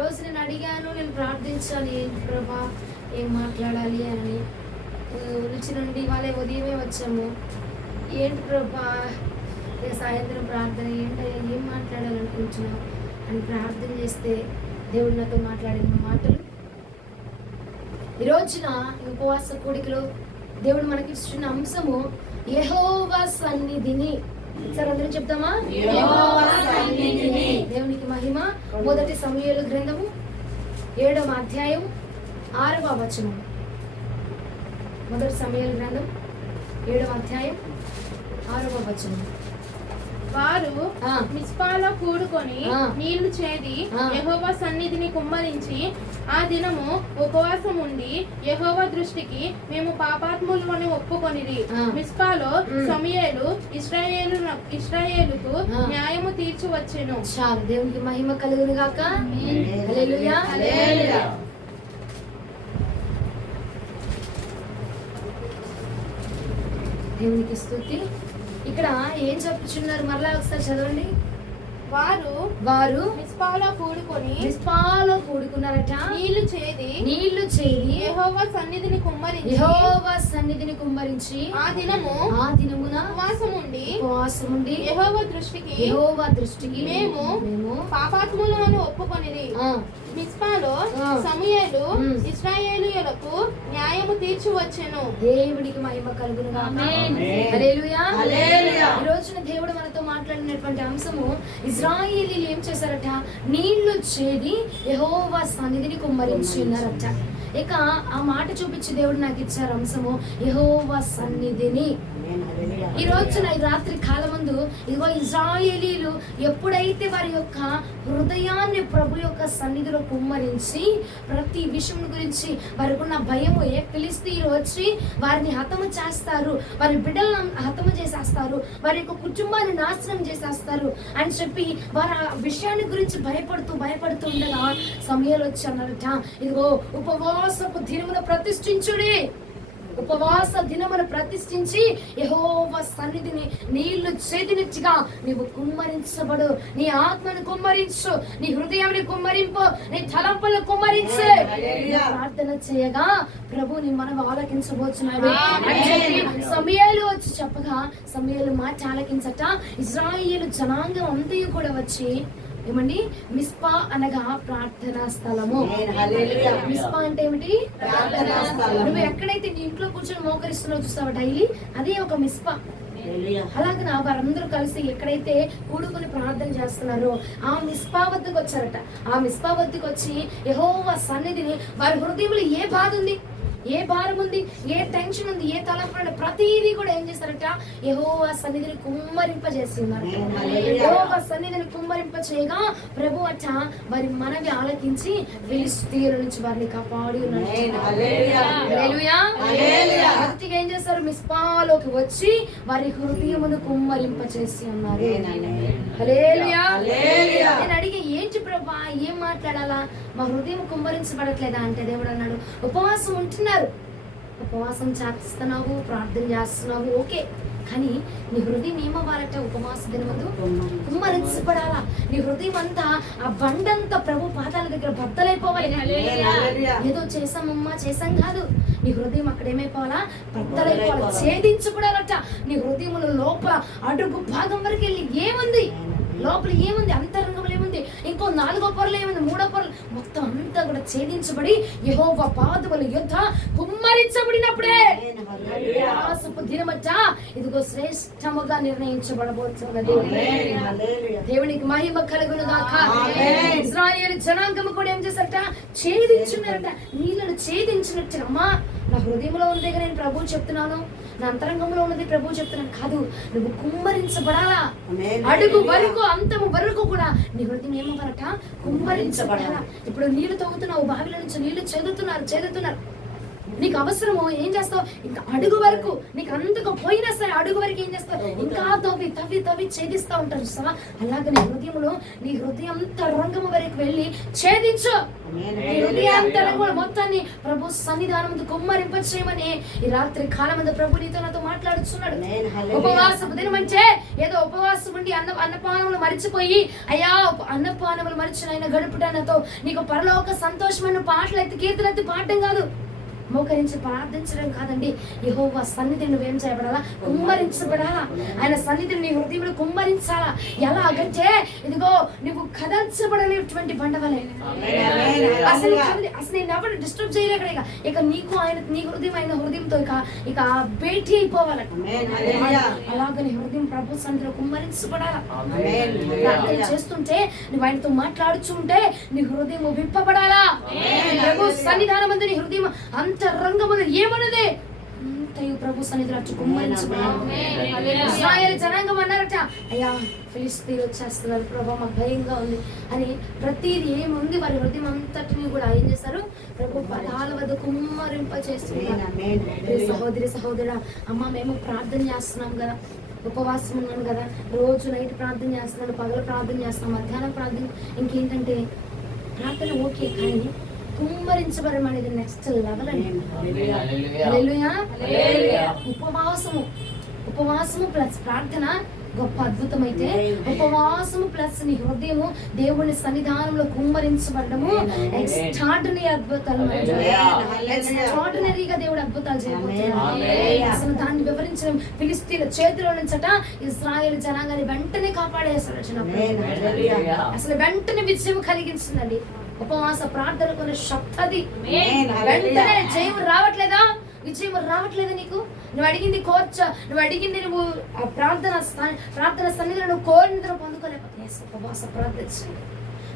ఈరోజు నేను అడిగాను, నేను ప్రార్థించాలి, ఏంటి ప్రభా ఏం మాట్లాడాలి అని. రుచి నుండి వాళ్ళే ఉదయమే వచ్చాము. ఏంటి ప్రభా సాయంత్రం ప్రార్థన ఏంటి, ఏం మాట్లాడాలనుకుంటున్నావు అని ప్రార్థన చేస్తే దేవుడు నాతో మాట్లాడిన మాటలు ఈ రోజున ఉపవాస కూడికలో దేవుడు మనకి ఇస్తున్న అంశము యెహోవా సన్నిధిని. సరే అందరం చెప్తామా? దేవునికి మహిమ. మొదటి సమూయేలు గ్రంథము 7వ అధ్యాయం 6వ వచనం. మొదటి సమూయేలు గ్రంథం 7వ అధ్యాయం 6వ వచనం. వారు మిస్పాలో కూడుకొని నీళ్లు చేది యెహోవా సన్నిధిని కుమ్మరించి ఆ దినము ఉపవాసం ఉండి యెహోవా దృష్టికి మేము పాపాత్ములని ఒప్పుకొనిరి. మిస్పాలో సమూయేలు ఇశ్రాయేలుకు న్యాయము తీర్చి వచ్చెను. చాలు, దేవునికి మహిమ కలుగును గాక. హల్లెలూయా, హల్లెలూయా. దేవునికి స్తుతి. ఇక్కడ ఏం చెప్పుచున్నారు మరలా ఒకసారి చదవండి. వారు మిస్పాలో కూడుకున్నారట. నీళ్లు చేది యెహోవా సన్నిధిని కుమ్మరించి ఆ దినమున ఉపవాసం ఉండి యెహోవా దృష్టికి మేము పాపాత్ములు అని ఒప్పుకొనిది. మిస్పాలో సమూయేలు ఇశ్రాయేలీయులకు న్యాయము తీర్చి వచ్చెను. దేవుడికి మహిమ కలుగును గాక. హల్లెలూయా, హల్లెలూయా. ఈ రోజున దేవుడు మనతో మాట్లాడినటువంటి అంశము ఇశ్రాయేలీయులు ఏం చేశారట? నీళ్లు చేది యెహోవా సన్నిధిని కుమ్మరించి ఉన్నారట. ఇక ఆ మాట చూపించి దేవుడు నాకు ఇచ్చారు అంశము యెహోవా సన్నిధిని. ఈ రోజున ఈ రాత్రి కాలమందు ఇదిగో ఇశ్రాయేలీయులు ఎప్పుడైతే వారి యొక్క హృదయాన్ని ప్రభు యొక్క సన్నిధిలో కుమ్మరించి ప్రతి విషయం గురించి వారికి ఉన్న భయము, ఏ ఫిలిస్తీయులు వచ్చి వారిని హతము చేస్తారు, వారి బిడ్డలను హతము చేసేస్తారు, వారి యొక్క కుటుంబాన్ని నాశనం చేసేస్తారు అని చెప్పి వారు ఆ విషయాన్ని గురించి భయపడుతూ ఉండగా సమయాలు వచ్చి అన్నారట, ఇదిగో ఉపవాసపు దినమును ప్రతిష్ఠించుడి, ఉపవాస దినమును ప్రతిష్ఠించి యెహోవా సన్నిధిని నీళ్లు చేతినిచ్చిగా నీవు కుమ్మరించబడు. నీ ఆత్మను కుమ్మరించు, నీ హృదయాన్ని కుమ్మరింపు, నీ తలంపులను కుమ్మరించు. ప్రార్థన చేయగా ప్రభు నీ మనవి ఆలకించబోతున్నాడు. సమూయేలు వచ్చి చెప్పగా సమూయేలు మాట ఆలకించట ఇశ్రాయేలు జనాంగం అంతయు కూడా వచ్చి ఏమండి మిస్పా అనగా ప్రార్థనా స్థలము. మిస్పా అంటే ఏమిటి? ప్రార్థనా స్థలం. నువ్వు ఎక్కడైతే నీ ఇంట్లో కూర్చొని మోకరిస్తున్నావు చూస్తావు డైలీ, అదే ఒక మిస్పా. అలాగే వారందరూ కలిసి ఎక్కడైతే కూడుకుని ప్రార్థన చేస్తున్నారో ఆ మిస్పా వద్దకు వచ్చారట. ఆ మిస్పా వద్దకు వచ్చి యెహోవా సన్నిధిని వారి హృదయంలో ఏ బాధ ఉంది, ఏ భారం ఉంది, ఏ టెన్షన్ ఉంది, ఏ తలంపు, ప్రతిదీ కూడా ఏం చేస్తారట? యెహోవా సన్నిధిని కుమ్మరింపజేసి ఉన్నారు. యెహోవా సన్నిధిని కుమ్మరింప చేయగా ప్రభు అట వారి మనవి ఆలకించి ఫిలిష్తీయుల నుంచి వారిని కాపాడి ఉన్నారు. భక్తిగా ఏం చేస్తారు? మిస్పాలోకి వచ్చి వారి హృదయమును కుమ్మరింపచేసి ఉన్నారు. హల్లెలూయా. నేను అడిగే ఏంటి ప్రభా, ఏం మాట్లాడాలా, మా హృదయం కుమ్మరించబడట్లేదా అంటే దేవుడు అన్నాడు ఉపవాసం ఉంటున్నారు, ఉపవాసం చేస్తున్నావు, ప్రార్థన చేస్తున్నావు, ఓకే, కానీ నీ హృదయం ఏమవ్వాలట? ఉపవాస దినమందు కుమ్మరించబడాలా. నీ హృదయం అంతా ఆ బండంతా ప్రభు పాదాల దగ్గర బద్దలైపోవాలి. ఏదో చేసామమ్మా చేసాం కాదు, నీ హృదయం అక్కడ ఏమైపోవాలా? బద్దలైపోవాలి, ఛేదించబడాలట. నీ హృదయంలో లోపల అడుగు భాగం వరకు వెళ్ళి ఏముంది, లోపల ఏముంది, అంతరంగంలో ఏముంది, ఇంకో 4వ పొరలు ఏముంది, 3వ పొరలు, మొత్తం అంతా కూడా ఛేదించబడి యెహోవా పాదముల యొద్ద కుమ్మరించబడినప్పుడే దినమచ్చ ఇదిగో శ్రేష్టముగా నిర్ణయించబడబోతున్నది. దేవునికి మహిమ కలుగును గాక. ఇశ్రాయేలు జనాంగము కూడా ఏం చేశారట? ఛేదించున్నారట. నీళ్ళను ఛేదించినట్టు అమ్మా నా హృదయంలో ఉన్న దగ్గర నేను ప్రభువు చెప్తున్నాను, నా అంతరంగంలో ఉన్నది ప్రభువు చెప్తున్నాను కాదు, నువ్వు కుమ్మరించబడాలా. అడుగు వరకు అంతము వరకు కూడా నీ హృదయం ఏమవ్వాలట? కుమ్మరించబడాలా. ఇప్పుడు నీళ్లు తవ్వుతున్నావు, బావిల నుంచి నీళ్లు చేదుతున్నారు. నీకు అవసరమో ఏం చేస్తావు, ఇంకా అడుగు వరకు నీకు అంతకు పోయినా సరే అడుగు వరకు ఏం చేస్తావు, ఇంకా తవ్వి ఛేదిస్తా ఉంటారు చూస్తావా. అలాగే నీ హృదయంలో నీ హృదయంతరంగం వరకు వెళ్ళి ఛేదించు. నీ హృదయాంతరంగం మొత్తాన్ని ప్రభు సన్నిధానం కుమ్మరింప చేయమని ఈ రాత్రి కాలం ప్రభు నీతో నాతో మాట్లాడుతున్నాడు. ఉపవాసపు దినం అంటే ఏదో ఉపవాసం ఉండి అన్నపానములు మరిచిపోయి అయ్యా అన్నపానములు మరిచిన ఆయన గడుపుటనతో నీకు పరలోక సంతోషమైన పాటలు ఎత్తి కీర్తన ఎత్తి పాడటం కాదు, మోకరించి ప్రార్థించడం కాదండి. యెహోవా సన్నిధిని నువ్వేం చేయబడాలా, కుమ్మరించబడాలా. ఆయన సన్నిధిని నీ హృదయంలో కుమ్మరించాలా. ఎలాగంటే ఇదిగో నువ్వు కదల్చబడలేటువంటి బండవలే. అసలు నేను ఎవరు డిస్టర్బ్ చేయలేక ఇక నీకు ఆయన నీ హృదయం ఆయన హృదయంతో ఇక భేటీ అయిపోవాలట. అలాగని హృదయం ప్రభు సన్నిధిలో కుమ్మరించబడాలా. ప్రార్థన చేస్తుంటే నువ్వు ఆయనతో మాట్లాడుచుంటే నీ హృదయం విప్పబడాలా. ప్రభు సన్నిధానం నీ హృదయం అంతరంగమును ఏమన్నదే అంతయు ప్రభు సన్నిధిలో ఇశ్రాయేలు జనాంగం అన్నారట, అయ్యా ఫిలిష్తీయులు వచ్చేస్తున్నారు ప్రభు, మాకు భయంగా ఉంది అని ప్రతిదీ ఏముంది వారి హృదయం అంతటిని కూడా ఏం చేస్తారు, ప్రభు పదాల వద్ద కుమ్మరింప చేస్తున్నారు. సహోదరి సహోదరా, అమ్మ మేము ప్రార్థన చేస్తున్నాం కదా, ఉపవాసం ఉన్నాను కదా, రోజు నైట్ ప్రార్థన చేస్తున్నాను, పగలు ప్రార్థన చేస్తున్నాను, మధ్యాహ్నం ప్రార్థన. ఇంకేంటంటే ప్రార్థన ఓకే, కానీ కుమ్మరించబడడం అనేది నెక్స్ట్ లెవెల్ అండి. ఉపవాసము ప్లస్ ప్రార్థన గొప్ప అద్భుతం అయితే, ఉపవాసము ప్లస్ నీ హృదయము దేవుని సన్నిధానంలో కుమ్మరించబడము ఎక్స్ట్రార్డినరీ అద్భుతాలు. ఎక్స్ట్రార్డినరీగా దేవుడు అద్భుతాలు చేయబోతున్నాడు. అసలు దాన్ని వివరించడం ఫిలిష్తీయుల చేతిలో నుంచట ఇశ్రాయేలు జనాంగాన్ని వెంటనే కాపాడేస్తాడు. అసలు వెంటనే విజయం కలిగించిందండి ఉపవాస ప్రార్థన కొన్ని శక్తి. వెంటనే జయం రావట్లేదా, విజయం రావట్లేదా నీకు? నువ్వు అడిగింది నువ్వు అడిగింది నువ్వు ప్రార్థన సన్నిధిలో నువ్వు కోరిన పొందుకోలేకపోతే ఉపవాస ప్రార్థన చేయండి.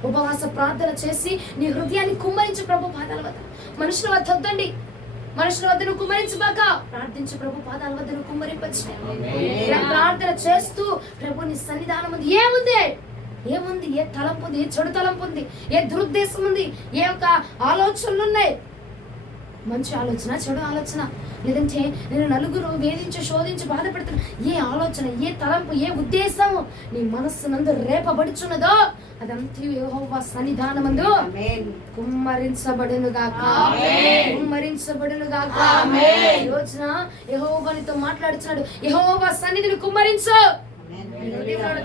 ఉపవాస ప్రార్థన చేసి నీ హృదయాన్ని కుమ్మరించి ప్రభు పాదాల వద్ద. మనుషుల వద్ద వద్దండి, మనుషుల వద్ద నువ్వు కుమ్మరించబాక, ప్రార్థించి ప్రభు పాదాల వద్ద నువ్వు కుమ్మరింపచ్చు. ప్రార్థన చేస్తూ ప్రభు నీ సన్నిధానం ఉంది. ఏముంది, ఏ తలంపు ఉంది, ఏ చెడు తలంపు ఉంది, ఏ దురుద్దేశం ఉంది, ఏ యొక్క ఆలోచనలు ఉన్నాయి, మంచి ఆలోచన చెడు ఆలోచన, లేదంటే నేను నలుగురు వేధించి శోధించి బాధపడుతున్నా ఏ ఆలోచన, ఏ తలంపు, ఏ ఉద్దేశము నీ మనస్సు నందు రేపబడుచున్నదో అదంతా యెహోవా సన్నిధానమందు కుమ్మరించబడునుగాక. ఈ రోజున యెహోవా నీతో మాట్లాడుతున్నాడు. యెహోవా సన్నిధిని కుమ్మరించు.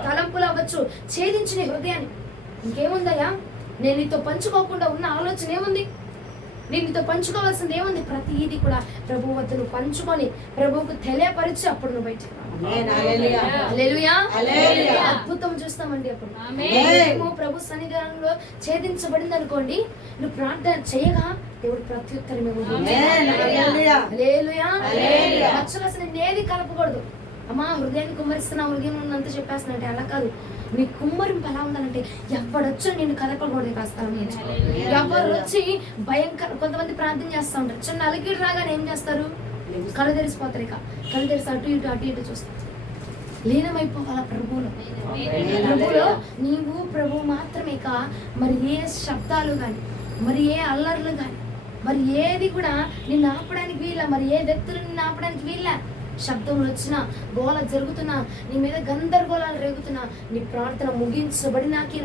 తలంపులు అవ్వచ్చు, ఛేదించిన హృదయాన్ని. ఇంకేముందయ్యా, నేను నీతో పంచుకోకుండా ఉన్న ఆలోచన ఏముంది, నేను నీతో పంచుకోవాల్సింది ఏముంది? ప్రతిదీ కూడా ప్రభు వద్ద నువ్వు పంచుకొని ప్రభువుకు తెలియపరిచి అప్పుడు నువ్వు బయట అద్భుతం చూస్తామండి. అప్పుడు ప్రభు సన్నిధానంలో ఛేదించబడింది అనుకోండి, నువ్వు ప్రార్థన చేయగా దేవుడు ప్రత్యుత్తరం అసలు నేనేది కలపకూడదు. అమ్మా హృదయాన్ని కుమ్మరిస్తున్నా, హృదయం ఉన్నంత చెప్పేస్తున్నా అలా కాదు. నీ కుమ్మరింపు ఎలా ఉందనంటే ఎవడొచ్చి నేను కదపకూడదు కాస్తాను. ఎవరు వచ్చి భయంకర కొంతమంది ప్రార్థన చేస్తూ ఉంటారు, చిన్న అలికిడి రాగానే ఏం చేస్తారు, కళ్ళు తెరిసిపోతారు. కళ్ళు తెరిసి అటు ఇటు చూస్తారు. లీనమైపోవాల ప్రభువులో. నీవు ప్రభు మాత్రమే మరి ఏ శబ్దాలు కానీ, మరి ఏ అల్లర్లు కానీ, మరి ఏది కూడా నిన్ను ఆపడానికి వీళ్ళ, మరి ఏ వ్యక్తులు నిన్ను ఆపడానికి వీళ్ళ. శబ్దములు వచ్చినా, గోల జరుగుతున్నా, నీ మీద గందరగోళాలు రేగుతున్నా, నీ ప్రార్థన ముగించబడినాకే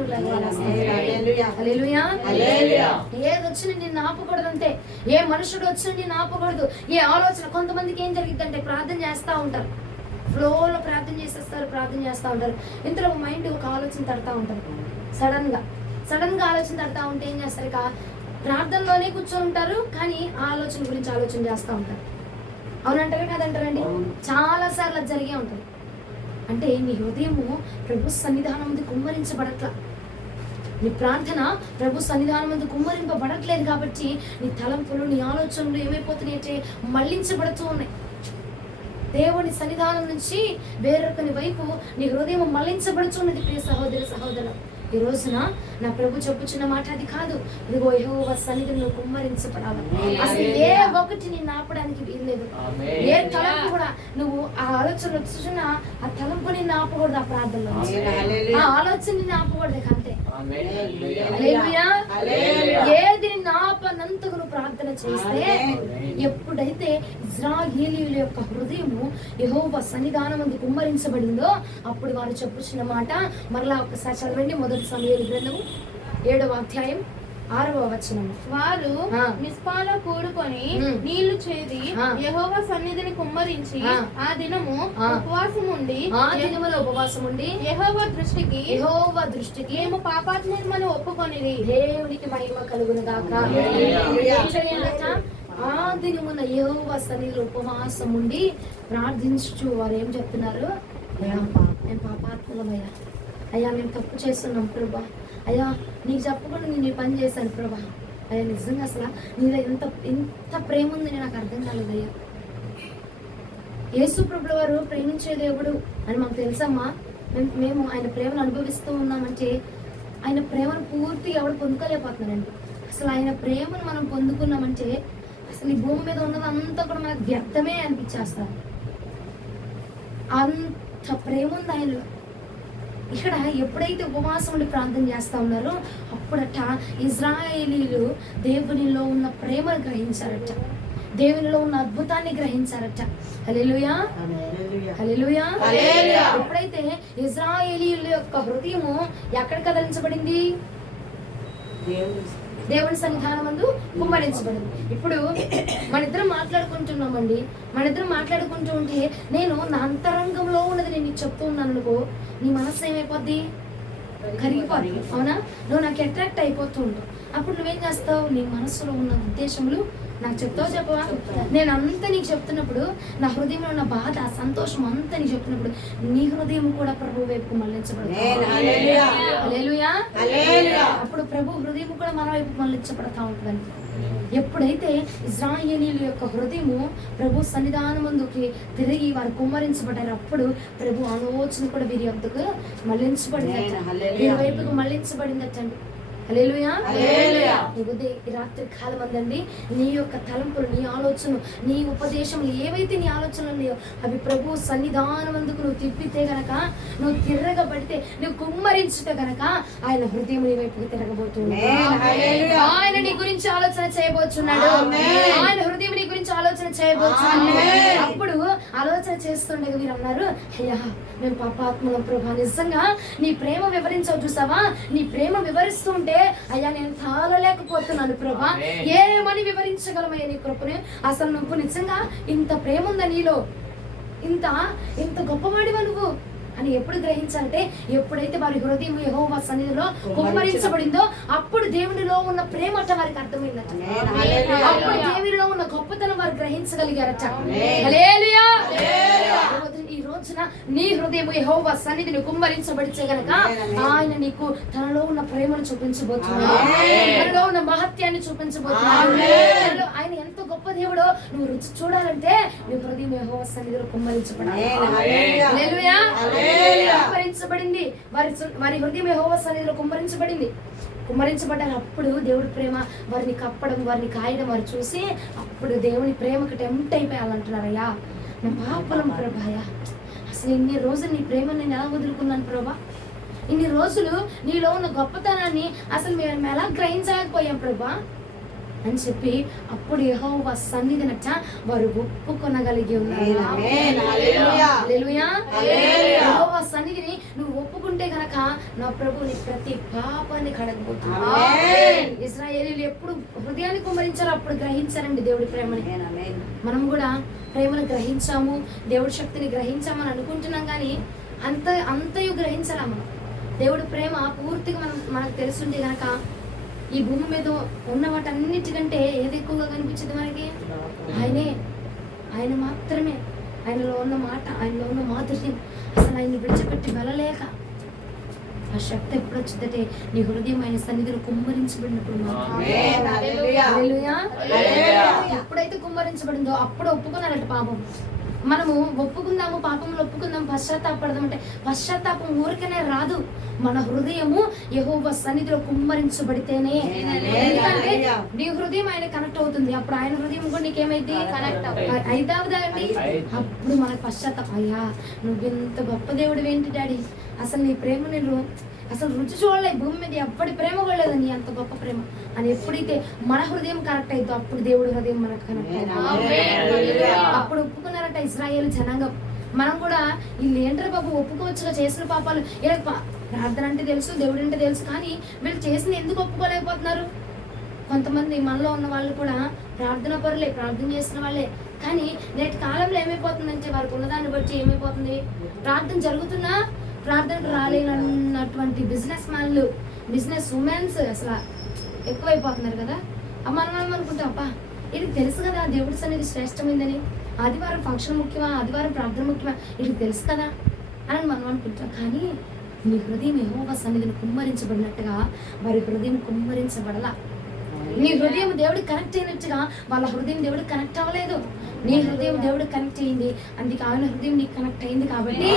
ఏదొచ్చిన నిన్ను ఆపకూడదంటే, ఏ మనుషుడు వచ్చిన నిన్ను ఆపకూడదు. ఏ ఆలోచన, కొంతమందికి ఏం జరిగిద్దంటే ప్రార్థన చేస్తూ ఉంటారు, ఫ్లోలో ప్రార్థన చేస్తూ ఉంటారు. ఇంతలో మైండ్ ఒక ఆలోచన తడతా ఉంటారు. సడన్ గా ఆలోచన తడతా ఉంటే ఏం చేస్తారు, ప్రార్థనలోనే కూర్చొని ఉంటారు, కానీ ఆ ఆలోచన గురించి ఆలోచన చేస్తూ ఉంటారు. అవునంటారా కాదంటారండి? చాలా సార్లు అది జరిగే ఉంటుంది. అంటే నీ హృదయము ప్రభు సన్నిధానం ముందు కుమ్మరించబడట్లా, నీ ప్రార్థన ప్రభు సన్నిధానం ముందు కుమ్మరింపబడట్లేదు. కాబట్టి నీ తలంపులు, నీ ఆలోచనలు ఏమైపోతున్నాయి అంటే మళ్లించబడుతూ ఉన్నాయి. దేవుని సన్నిధానం నుంచి వేరొకని వైపు నీ హృదయం మళ్లించబడుతున్నది. ప్రియ సహోదరి సహోదరు, ఈ రోజున నా ప్రభు చెప్పుచున్న మాట అది కాదు. ఇదిగో యెహోవా సన్నిధిని నువ్వు కుమ్మరించబడాలి. అసలు ఏ ఒకటి నిన్ను ఆపడానికి వీల్లేదు. ఏ తలంపు కూడా నువ్వు ఆ ఆలోచన వచ్చిన ఆ తలంపు నిన్ను ఆపకూడదు. ఆ ప్రార్థనలో ఆ ఆలోచన నిన్ను ఆపకూడదు. అంతే. ఏది నిన్ను ఆపనంతకు నువ్వు ప్రార్థన చేస్తే, ఎప్పుడైతే ఇశ్రాయేలీయుల యొక్క హృదయము యెహోవా సన్నిధానమందు కుమ్మరించబడిందో అప్పుడు వారు చెప్పుచున్న మాట మరలా ఒకసారి చదవండి. మొదటి సమూయేలు గ్రంథము 7వ అధ్యాయం 6వ వచనం. వారు మిస్పాలో కూడుకొని నీళ్లు చేది యెహోవా సన్నిధిని కుమ్మరించి ఆ దినము ఉపవాసం ఉండి యెహోవా దృష్టికి మేము పాపాత్ములమని ఒప్పుకొనిరి. దేవునికి మహిమ కలుగును గాక. ఆ దినమున యెహోవా సన్నిధిలో ఉపవాసం ఉండి ప్రార్థించుచు వారు ఏం చెప్తున్నారు? మేము పాపాత్ములమయ్యా, అయ్యా మేము తప్పు చేస్తున్నాం ప్రభా, అయ్యా నీకు చెప్పకుండా నేను ఈ పని చేశాను ప్రభా, అయ్యా నిజంగా అసలు నీలో ఎంత ప్రేమ ఉందని నాకు అర్థం కాలేదయ్యా. యేసు ప్రభుల వారు ప్రేమించే దేవుడు అని మాకు తెలుసమ్మా. మేము ఆయన ప్రేమను అనుభవిస్తూ ఉన్నామంటే ఆయన ప్రేమను పూర్తిగా ఎవడు పొందుకోలేకపోతున్నారండి. అసలు ఆయన ప్రేమను మనం పొందుకున్నామంటే అసలు ఈ భూమి మీద ఉన్నది అంతా కూడా మనకు వ్యర్థమే అనిపించేస్తారు. అంత ప్రేమ ఉంది ఆయనలో. ఇక్కడ ఎప్పుడైతే ఉపవాసం ఉండి ప్రార్థన చేస్తా ఉన్నారో అప్పుడట ఇశ్రాయేలీలు దేవునిలో ఉన్న ప్రేమను గ్రహించారట, దేవునిలో ఉన్న అద్భుతాన్ని గ్రహించారట. హల్లెలూయా, హల్లెలూయా. ఎప్పుడైతే ఇశ్రాయేలీయుల యొక్క హృదయము ఎక్కడ కదిలించబడింది? దేవుని సన్నిధానమందు కుమ్మరించబడింది. ఇప్పుడు మనిద్దరం మాట్లాడుకుంటున్నామండి. మనిద్దరం మాట్లాడుకుంటూ ఉంటే నేను నా అంతరంగంలో ఉన్నది నేను నీకు చెప్తూ ఉన్నాను అనుకో, నీ మనస్సు ఏమైపోద్ది? కరిగిపోద్ది. అవునా? నువ్వు నాకు అట్రాక్ట్ అయిపోతూ ఉంటావు. అప్పుడు నువ్వేం చేస్తావు? నీ మనస్సులో ఉన్న ఉద్దేశములు నాకు చెప్తావు చెప్పవా? నేను అంతా నీకు చెప్తున్నప్పుడు నా హృదయంలో ఉన్న బాధ సంతోషం అంతా నీకు చెప్పినప్పుడు నీ హృదయం కూడా ప్రభు వైపు మళ్ళించబడుతుంది. హల్లెలూయా. అప్పుడు ప్రభు హృదయం కూడా మన వైపు మళ్ళించబడతా ఉంటుందండి. ఎప్పుడైతే ఇశ్రాయేలీయుల యొక్క హృదయము ప్రభు సన్నిధానమందుకి తిరిగి వారు కుమ్మరించబడ్డారు అప్పుడు ప్రభు ఆలోచన కూడా వీరి యొద్దకు మళ్ళించబడిందట, వీరి వైపుకు మళ్ళించబడిందటండి. హల్లెలూయా. ఈ రాత్రి కాలం అందండి నీ యొక్క తలంపులు, నీ ఆలోచనలు, నీ ఉపదేశములు ఏవైతే నీ ఆలోచనలు ఉన్నాయో అవి ప్రభు సన్నిధానమందుకు నువ్వు తిప్పితే గనక, నువ్వు తిరగబడితే, నువ్వు కుమ్మరించితే గనక ఆయన హృదయం నీ వైపుకి తిరగబోతున్నాడు. ఆయన నీ గురించి ఆలోచన చేయబోతున్నాడు. ఆయన హృదయం నీ గురించి ఆలోచన చేయబోతున్నాడు. అప్పుడు ఆలోచన చేస్తుండగా మీరు అన్నారు, అయ్యా మేము పాపాత్మలం ప్రభా, నిజంగా నీ ప్రేమ వివరించవు చూసావా? నీ ప్రేమ వివరిస్తుంటే అయ్యా నేను తాళలేకపోతున్నాను ప్రభా, ఏమని వివరించగలమయ్యా నీ కృపని? అసలు నువ్వు నిజంగా ఇంత ప్రేమ ఉందా నీలో, ఇంత గొప్పవాడివా నువ్వు అని ఎప్పుడు గ్రహించాలంటే ఎప్పుడైతే వారి హృదయం యెహోవా సన్నిధిలో కుమ్మరించబడిందో అప్పుడు దేవునిలో ఉన్న ప్రేమట వారికి అర్థమైందట. అప్పుడు దేవునిలో ఉన్న గొప్పతనం వారు గ్రహించగలిగారట. హల్లెలూయా. ఈ రోజున నీ హృదయం యెహోవా సన్నిధిని కుమ్మరించబడితే గనక ఆయన నీకు తనలో ఉన్న ప్రేమను చూపించబోతున్నాడు, తనలో ఉన్న మహత్యాన్ని చూపించబోతున్నాడు. ఆయన ఎంత గొప్ప దేవుడో నువ్వు రుచి చూడాలంటే నీ హృదయం యెహోవా సన్నిధిలో కుమ్మరించబడాలి. హల్లెలూయా. కుమ్మరించబడింది వారి హృదయం యెహోవా సన్నిధిలో కుమ్మరించబడ్డారు. అప్పుడు దేవుడి ప్రేమ వారిని కప్పడం, వారిని కాయడం వారు చూసి అప్పుడు దేవుని ప్రేమకు టెంప్ట్ అయిపోయాలంటున్నారయ్యా, మేము పాపలం ప్రభాయా, అసలు ఇన్ని రోజులు నీ ప్రేమను నేను ఎలా వదులుకున్నాను ప్రభా, ఇన్ని రోజులు నీలో ఉన్న గొప్పతనాన్ని అసలు మేము ఎలా గ్రహించలేకపోయాం ప్రభా అని చెప్పి అప్పుడు యెహోవా సన్నిధినట వారు ఒప్పుకొనగలిగి ఉన్నారు. యెహోవా సన్నిధిని నువ్వు ఒప్పుకుంటే గనక నా ప్రభు నీ ప్రతి పాపాన్ని కడగబోతున్నాడు. ఇశ్రాయేలీయులు ఎప్పుడు హృదయాన్ని కుమ్మరించారో అప్పుడు గ్రహించారండి దేవుడి ప్రేమని. మనం కూడా ప్రేమను గ్రహించాము, దేవుడి శక్తిని గ్రహించామని అనుకుంటున్నాం కానీ అంతయు గ్రహించాలా మనం? దేవుడి ప్రేమ పూర్తిగా మనకు తెలుసుంటే గనక ఈ భూమి మీద ఉన్న వాటన్నిటికంటే ఏది ఎక్కువగా కనిపించింది మనకి? ఆయన మాత్రమే. ఆయనలో ఉన్న మాట, ఆయనలో ఉన్న మాధుర్యం, అసలు ఆయన విడిచిపెట్టి వెళ్ళలేక ఆ శక్తి ఎప్పుడు వచ్చిందంటే నీ హృదయం ఆయన సన్నిధిలో కుమ్మరించబడినప్పుడు. ఎప్పుడైతే కుమ్మరించబడిందో అప్పుడు ఒప్పుకున్నారట పాపం. మనము ఒప్పుకుందాము, పాపంలో ఒప్పుకుందాం, పశ్చాత్తాపడదామంటే పశ్చాత్తాపం ఊరికనే రాదు. మన హృదయము యెహోవా సన్నిధిలో కుమ్మరించబడితేనే. ఎందుకంటే నీ హృదయం ఆయన కనెక్ట్ అవుతుంది, అప్పుడు ఆయన హృదయం కూడా నీకేమైంది? కనెక్ట్ అవుతావుదా అండి? అప్పుడు మనకు పశ్చాత్తాపం, అయ్యా నువ్వు ఇంత గొప్ప దేవుడు ఏంటి డాడీ, అసలు నీ ప్రేమ నేను అసలు రుచి చూడలే భూమి మీద ఎప్పటి ప్రేమ కూడా లేదని, అంత గొప్ప ప్రేమ అని. ఎప్పుడైతే మన హృదయం కరెక్ట్ అయిందో అప్పుడు దేవుడి హృదయం మనకు కనెక్ట్ అయింది. అప్పుడు ఒప్పుకున్నారట ఇశ్రాయేలు జనాంగం. మనం కూడా వీళ్ళు ఏంటారు బాబు ఒప్పుకోవచ్చుగా చేసిన పాపాలు, ఇలా ప్రార్థన అంటే తెలుసు, దేవుడు అంటే తెలుసు, కానీ వీళ్ళు చేసిన ఎందుకు ఒప్పుకోలేకపోతున్నారు? కొంతమంది మనలో ఉన్న వాళ్ళు కూడా ప్రార్థన పరులే, ప్రార్థన చేసిన వాళ్ళే, కానీ నేటి కాలంలో ఏమైపోతుందంటే వారికి ఉన్నదాన్ని బట్టి ఏమైపోతుంది, ప్రార్థన జరుగుతున్నా ప్రార్థనకు రాలేనటువంటి బిజినెస్ మ్యాన్లు, బిజినెస్ ఉమెన్స్ అసలు ఎక్కువైపోతున్నారు కదా. మనం అనుకుంటాం అబ్బా ఇది తెలుసు కదా దేవుడి సన్నిధి శ్రేష్టమైందని, ఆదివారం ఫంక్షన్ ముఖ్యమా, ఆదివారం ప్రార్థన ముఖ్యమా, ఇది తెలుసు కదా అని మనం అనుకుంటాం. కానీ నీ హృదయం యెహోవా సన్నిధిని కుమ్మరించబడినట్టుగా వారి హృదయం కుమ్మరించబడలా. నీ హృదయం దేవుడికి కనెక్ట్ అయినట్టుగా వాళ్ళ హృదయం దేవుడికి కనెక్ట్ అవ్వలేదు. నీ హృదయం దేవుడికి కనెక్ట్ అయింది, అందుకే ఆయన హృదయం నీకు కనెక్ట్ అయింది. కాబట్టి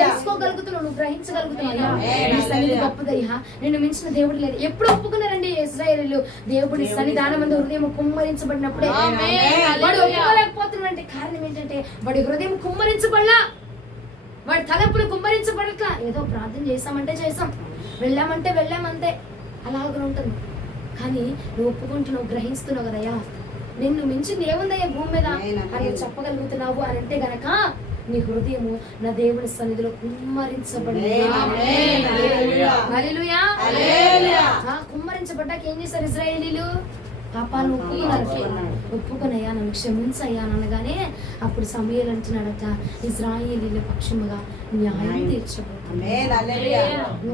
తెలుసుకోగలుగుతున్నావు, నువ్వు గ్రహించగలుగుతున్నావు, నీ సన్నిధి గొప్పదయ్యా, నిన్ను మించిన దేవుడు లేదు. ఎప్పుడు ఒప్పుకున్నారండి ఇశ్రాయేలీయులు? దేవుడి సన్నిధానం మందు హృదయం కుమ్మరించబడినప్పుడే. వాడు ఒప్పుకోలేకపోతున్నాడంటే కారణం ఏంటంటే వాడి హృదయం కుమ్మరించబడలా, వాడి తలపులు కుమ్మరించబడట్లా. ఏదో ప్రార్థన చేసామంటే చేసాం, వెళ్ళామంటే వెళ్ళామంతే, అలాగే ఉంటుంది. కానీ నువ్వు ఒప్పుకుంటున్నావు, గ్రహిస్తున్నావు కదయ్యా నిన్ను మించింది ఏముందయ్యా భూమి మీద అని చెప్పగలుగుతున్నావు అని అంటే గనక నీ హృదయము నా దేవుని సన్నిధిలో కుమ్మరించబడింది. హల్లెలూయా. కుమ్మరించబడ్డాక ఏం చేశారు ఇశ్రాయేలీయులు? పాపాలను ఒప్పుకునయ్యా నన్ను క్షమించయ్యా అనగానే అప్పుడు సమూయేలు అంటున్నాడట, ఇశ్రాయేలీయుల పక్షముగా న్యాయం తీర్చబోతున్నాను.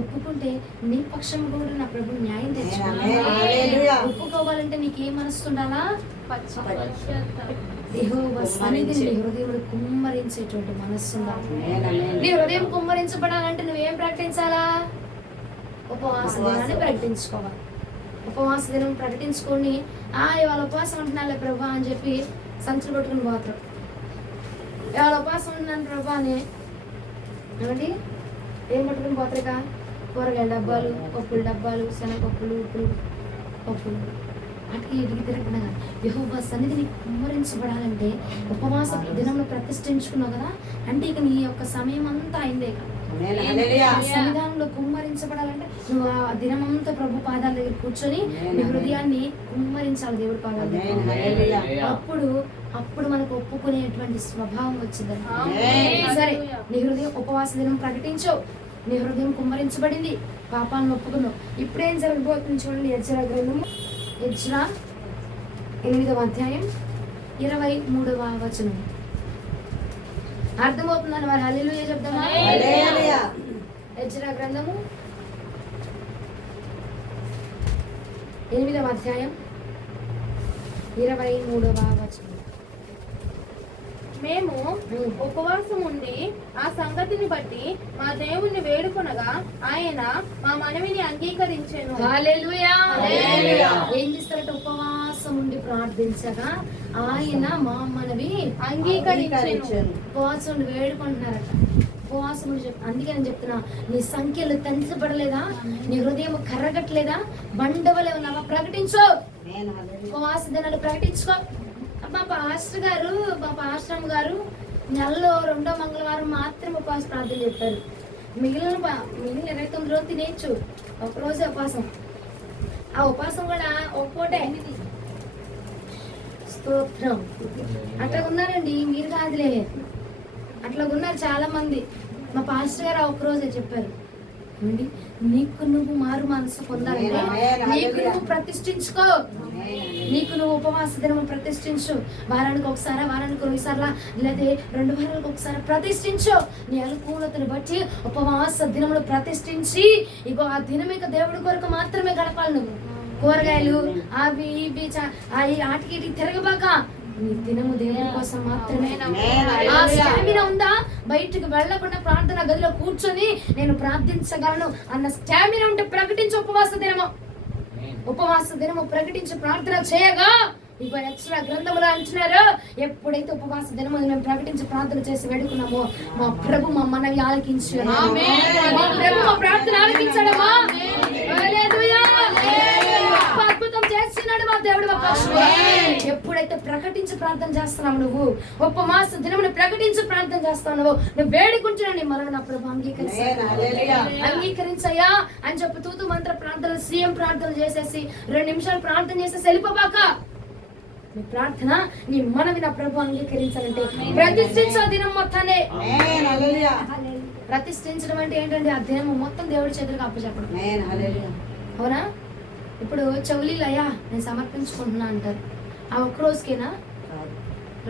ఒప్పుకుంటే నీ పక్షము కూడా నా ప్రభు న్యాయం తీర్చబోతున్నాను. ఒప్పుకోవాలంటే నీకేం మనసు ఉండాలా? యెహోవా సన్నిధిని నీ హృదయంలో కుమ్మరించేటువంటి మనస్సు ఉండాలి. నీ హృదయం కుమ్మరించబడాలంటే నువ్వేం ప్రకటించాలా? ఉపవాస దినాన్ని ప్రకటించుకోవాలి. ఉపవాస దినం ప్రకటించుకొని ఇవాళ ఉపవాసం ఉంటున్నాలే ప్రభా అని చెప్పి సంచులు పట్టుకుని పోతారు. ఇవాళ ఉపవాసం ఉంటున్నాను ప్రభా అని ఏమండి ఏం పట్టుకుని పోతారుగా? కూరగాయల డబ్బాలు, పప్పుల డబ్బాలు, శనగపప్పులు, ఉప్పులు, పప్పులు అటుకి ఇటుకి తిరగకుండా యెహోవా సన్నిధిని కుమ్మరించబడాలంటే ఉపవాస దినంలో ప్రతిష్ఠించుకున్నావు కదా, అంటే ఇక నీ యొక్క సమయం అంతా అయిందే. సన్నిధానంలో కుమ్మరించబడాలంటే నువ్వు ఆ దినమంతా ప్రభు పాదాల దగ్గర కూర్చొని నీ హృదయాన్ని కుమ్మరించాలి దేవుడి పాదాల దగ్గర. అప్పుడు మనకు ఒప్పుకునేటువంటి స్వభావం వచ్చింది. సరే, నీ హృదయం ఉపవాస దినం ప్రకటించవు, నీ హృదయం కుమ్మరించబడింది, పాపాలను ఒప్పుకున్నావు. ఇప్పుడేం జరగబోతుంది చూడండి. యెజ్రా గ్రంథము, యెజ్రా 8వ అధ్యాయం 23వ వచనం. అర్థమవుతుందని మరి హల్లెలూయా చెప్తామా? యెజ్రా గ్రంథము 8వ అధ్యాయం 23వ వచనం. మేము ఉపవాసం ఉండి ఆ సంగతిని బట్టి మా దేవుణ్ణి వేడుకొనగా ఆయన మా మనవిని అంగీకరించెను. హల్లెలూయా. ఏం చేస్తారట? ఉపవాసం ఉండి ప్రార్థించగా ఆయన మా మనవి అంగీకరించెను. ఉపవాసం ఉండి వేడుకుంటున్నారట. ఉపవాసం ఉండి అందుకే నేను చెప్తున్నా, నీ సంఖ్యలు తెంచబడలేదా? నీ హృదయం కర్రగట్లేదా? బండవలే ఉన్నావా? ప్రకటించు. ఉపవాస దినాలు ప్రకటించుకో. మా పాస్టర్ గారు, మా పాస్టర్ గారు నెలలో 2వ మంగళవారం మాత్రం ఉపవాస ప్రార్థన చెప్పారు. మిగిలిన 29 రోజులు తినేయచ్చు, ఒకరోజే ఉపవాసం. ఆ ఉపవాసం కూడా ఒక్కోటే. స్తోత్రం. అట్లా ఉన్నారండి, మీరు కాదులే, అట్లా ఉన్నారు చాలా మంది. మా పాస్టర్ గారు ఆ ఒక్కరోజే చెప్పారు, నీకు నువ్వు మారు మనసు పొందాలంటే నీకు నువ్వు ప్రతిష్ఠించుకో, నీకు నువ్వు ఉపవాస దినము ప్రతిష్ఠించు. వారానికి ఒకసారి, వారానికి 2 సార్లు, లేదా 2 వారాలకు ఒకసారి ప్రతిష్ఠించు. నీ అనుకూలతను బట్టి ఉపవాస దినములు ప్రతిష్ఠించి ఇగో ఆ దినం ఇక దేవుడి కొరకు మాత్రమే గడపాలి. నువ్వు కూరగాయలు అవి ఇవి ఆటికి తిరగబాక, నీ దినము దేవుడి కోసం మాత్రమే. ఆ స్టామినా ఉందా? బయటికి వెళ్లకుండా ప్రార్థన గదిలో కూర్చొని నేను ప్రార్థించగలను అన్న స్టామినా ఉంటే ప్రకటించు ఉపవాస దినము. ఉపవాస దినము ప్రకటించి ప్రార్థన చేయగా ఇక ఎక్స్ట్రా గ్రంథములు అంటున్నారు, ఎప్పుడైతే ఉపవాస దినము మేము ప్రకటించి ప్రార్థన చేసి వేడుకున్నామో మా ప్రభు మా మనవి ఆలకించాడు. మా ప్రభు మా ప్రార్థన ఆలకించాడమ్మా. అద్భుతం చేస్తున్నాడు మా దేవుడు మా పక్షంగా. ఎప్పుడైతే ప్రకటించి ప్రార్థన చేస్తున్నావు నువ్వు, ఉపవాస దినమును ప్రకటించి ప్రార్థన చేస్తావు నువ్వు వేడుకుంటున్నా నీ మనం నా ప్రభు అంగీకరించయ్యా అని చెప్పి తూతు మంత్ర ప్రార్థనలు సీఎం ప్రార్థనలు చేసేసి 2 నిమిషాలు ప్రార్థన చేసేసి వెళ్ళిపోబాక. నీ ప్రార్థన నీ మనవి నా ప్రభు అంగీకరించాలంటే ప్రతిష్ఠించే దినం మొత్తాన్ని. ప్రతిష్ఠించడం అంటే ఏంటంటే ఆ దినం మొత్తం దేవుడి చేతులకు అప్పచెప్పడం. అవునా? ఇప్పుడు చెవులీలు అయ్యా నేను సమర్పించుకుంటున్నా అంటారు. ఆ ఒక్క రోజుకేనా,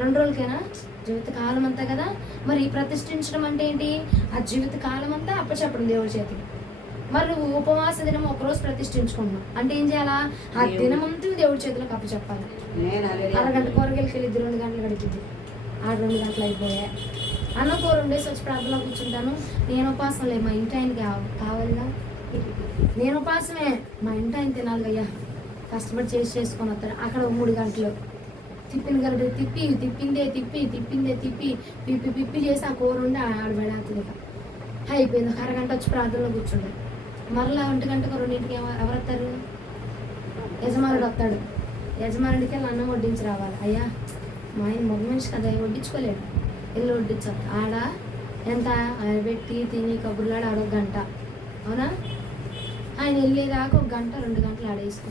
2 రోజులకేనా? జీవిత కాలం అంతా కదా. మరి ప్రతిష్ఠించడం అంటే ఏంటి? ఆ జీవిత కాలం అంతా అప్పచెప్పడం దేవుడి చేతికి. మరి నువ్వు ఉపవాస దినం ఒకరోజు ప్రతిష్ఠించుకుంటున్నావు అంటే ఏం చేయాలా? ఆ దినమంతా దేవుడి చేతులకు అప్పచెప్పాలి. అరగంట కూరగాయలకి వెళ్ళి 2 గంటలు గడిపింది. ఆ 2 గంటలు అయిపోయాయి. అన్న కూర ఉండేసి వచ్చి ప్రార్థనలో కూర్చుంటాను. నేను ఉపాసం లేదు, మా ఇంటి ఆయనకి కావాలిగా. నేను ఉపాసమే, మా ఇంటి ఆయన తినాలి అయ్యా, కష్టపడి చేసుకొని వస్తాడు. అక్కడ 3 గంటలు తిప్పిన గంట తిప్పిందే పిప్పి చేసి ఆ కూర ఉండి ఆడ పెడేస్తుంది. అయిపోయింది. అరగంట వచ్చి ప్రార్థనలో కూర్చుంటాడు. మరలా 1 గంటకు 2ంటికి ఎవరు వస్తారు? యజమానుడు వస్తాడు. యజమానుడికి వెళ్ళి అన్నం వడ్డించి రావాలి. అయ్యా మా ఆయన మగ మనిషి కదా, వడ్డించుకోలేడు, వెళ్ళి వడ్డించాలి. ఆడ ఎంత పెట్టి తిని కబుర్లాడు ఆడ 1 గంట. అవునా? ఆయన వెళ్ళేదాకా 1 గంట 2 గంటలు ఆడేసుకో.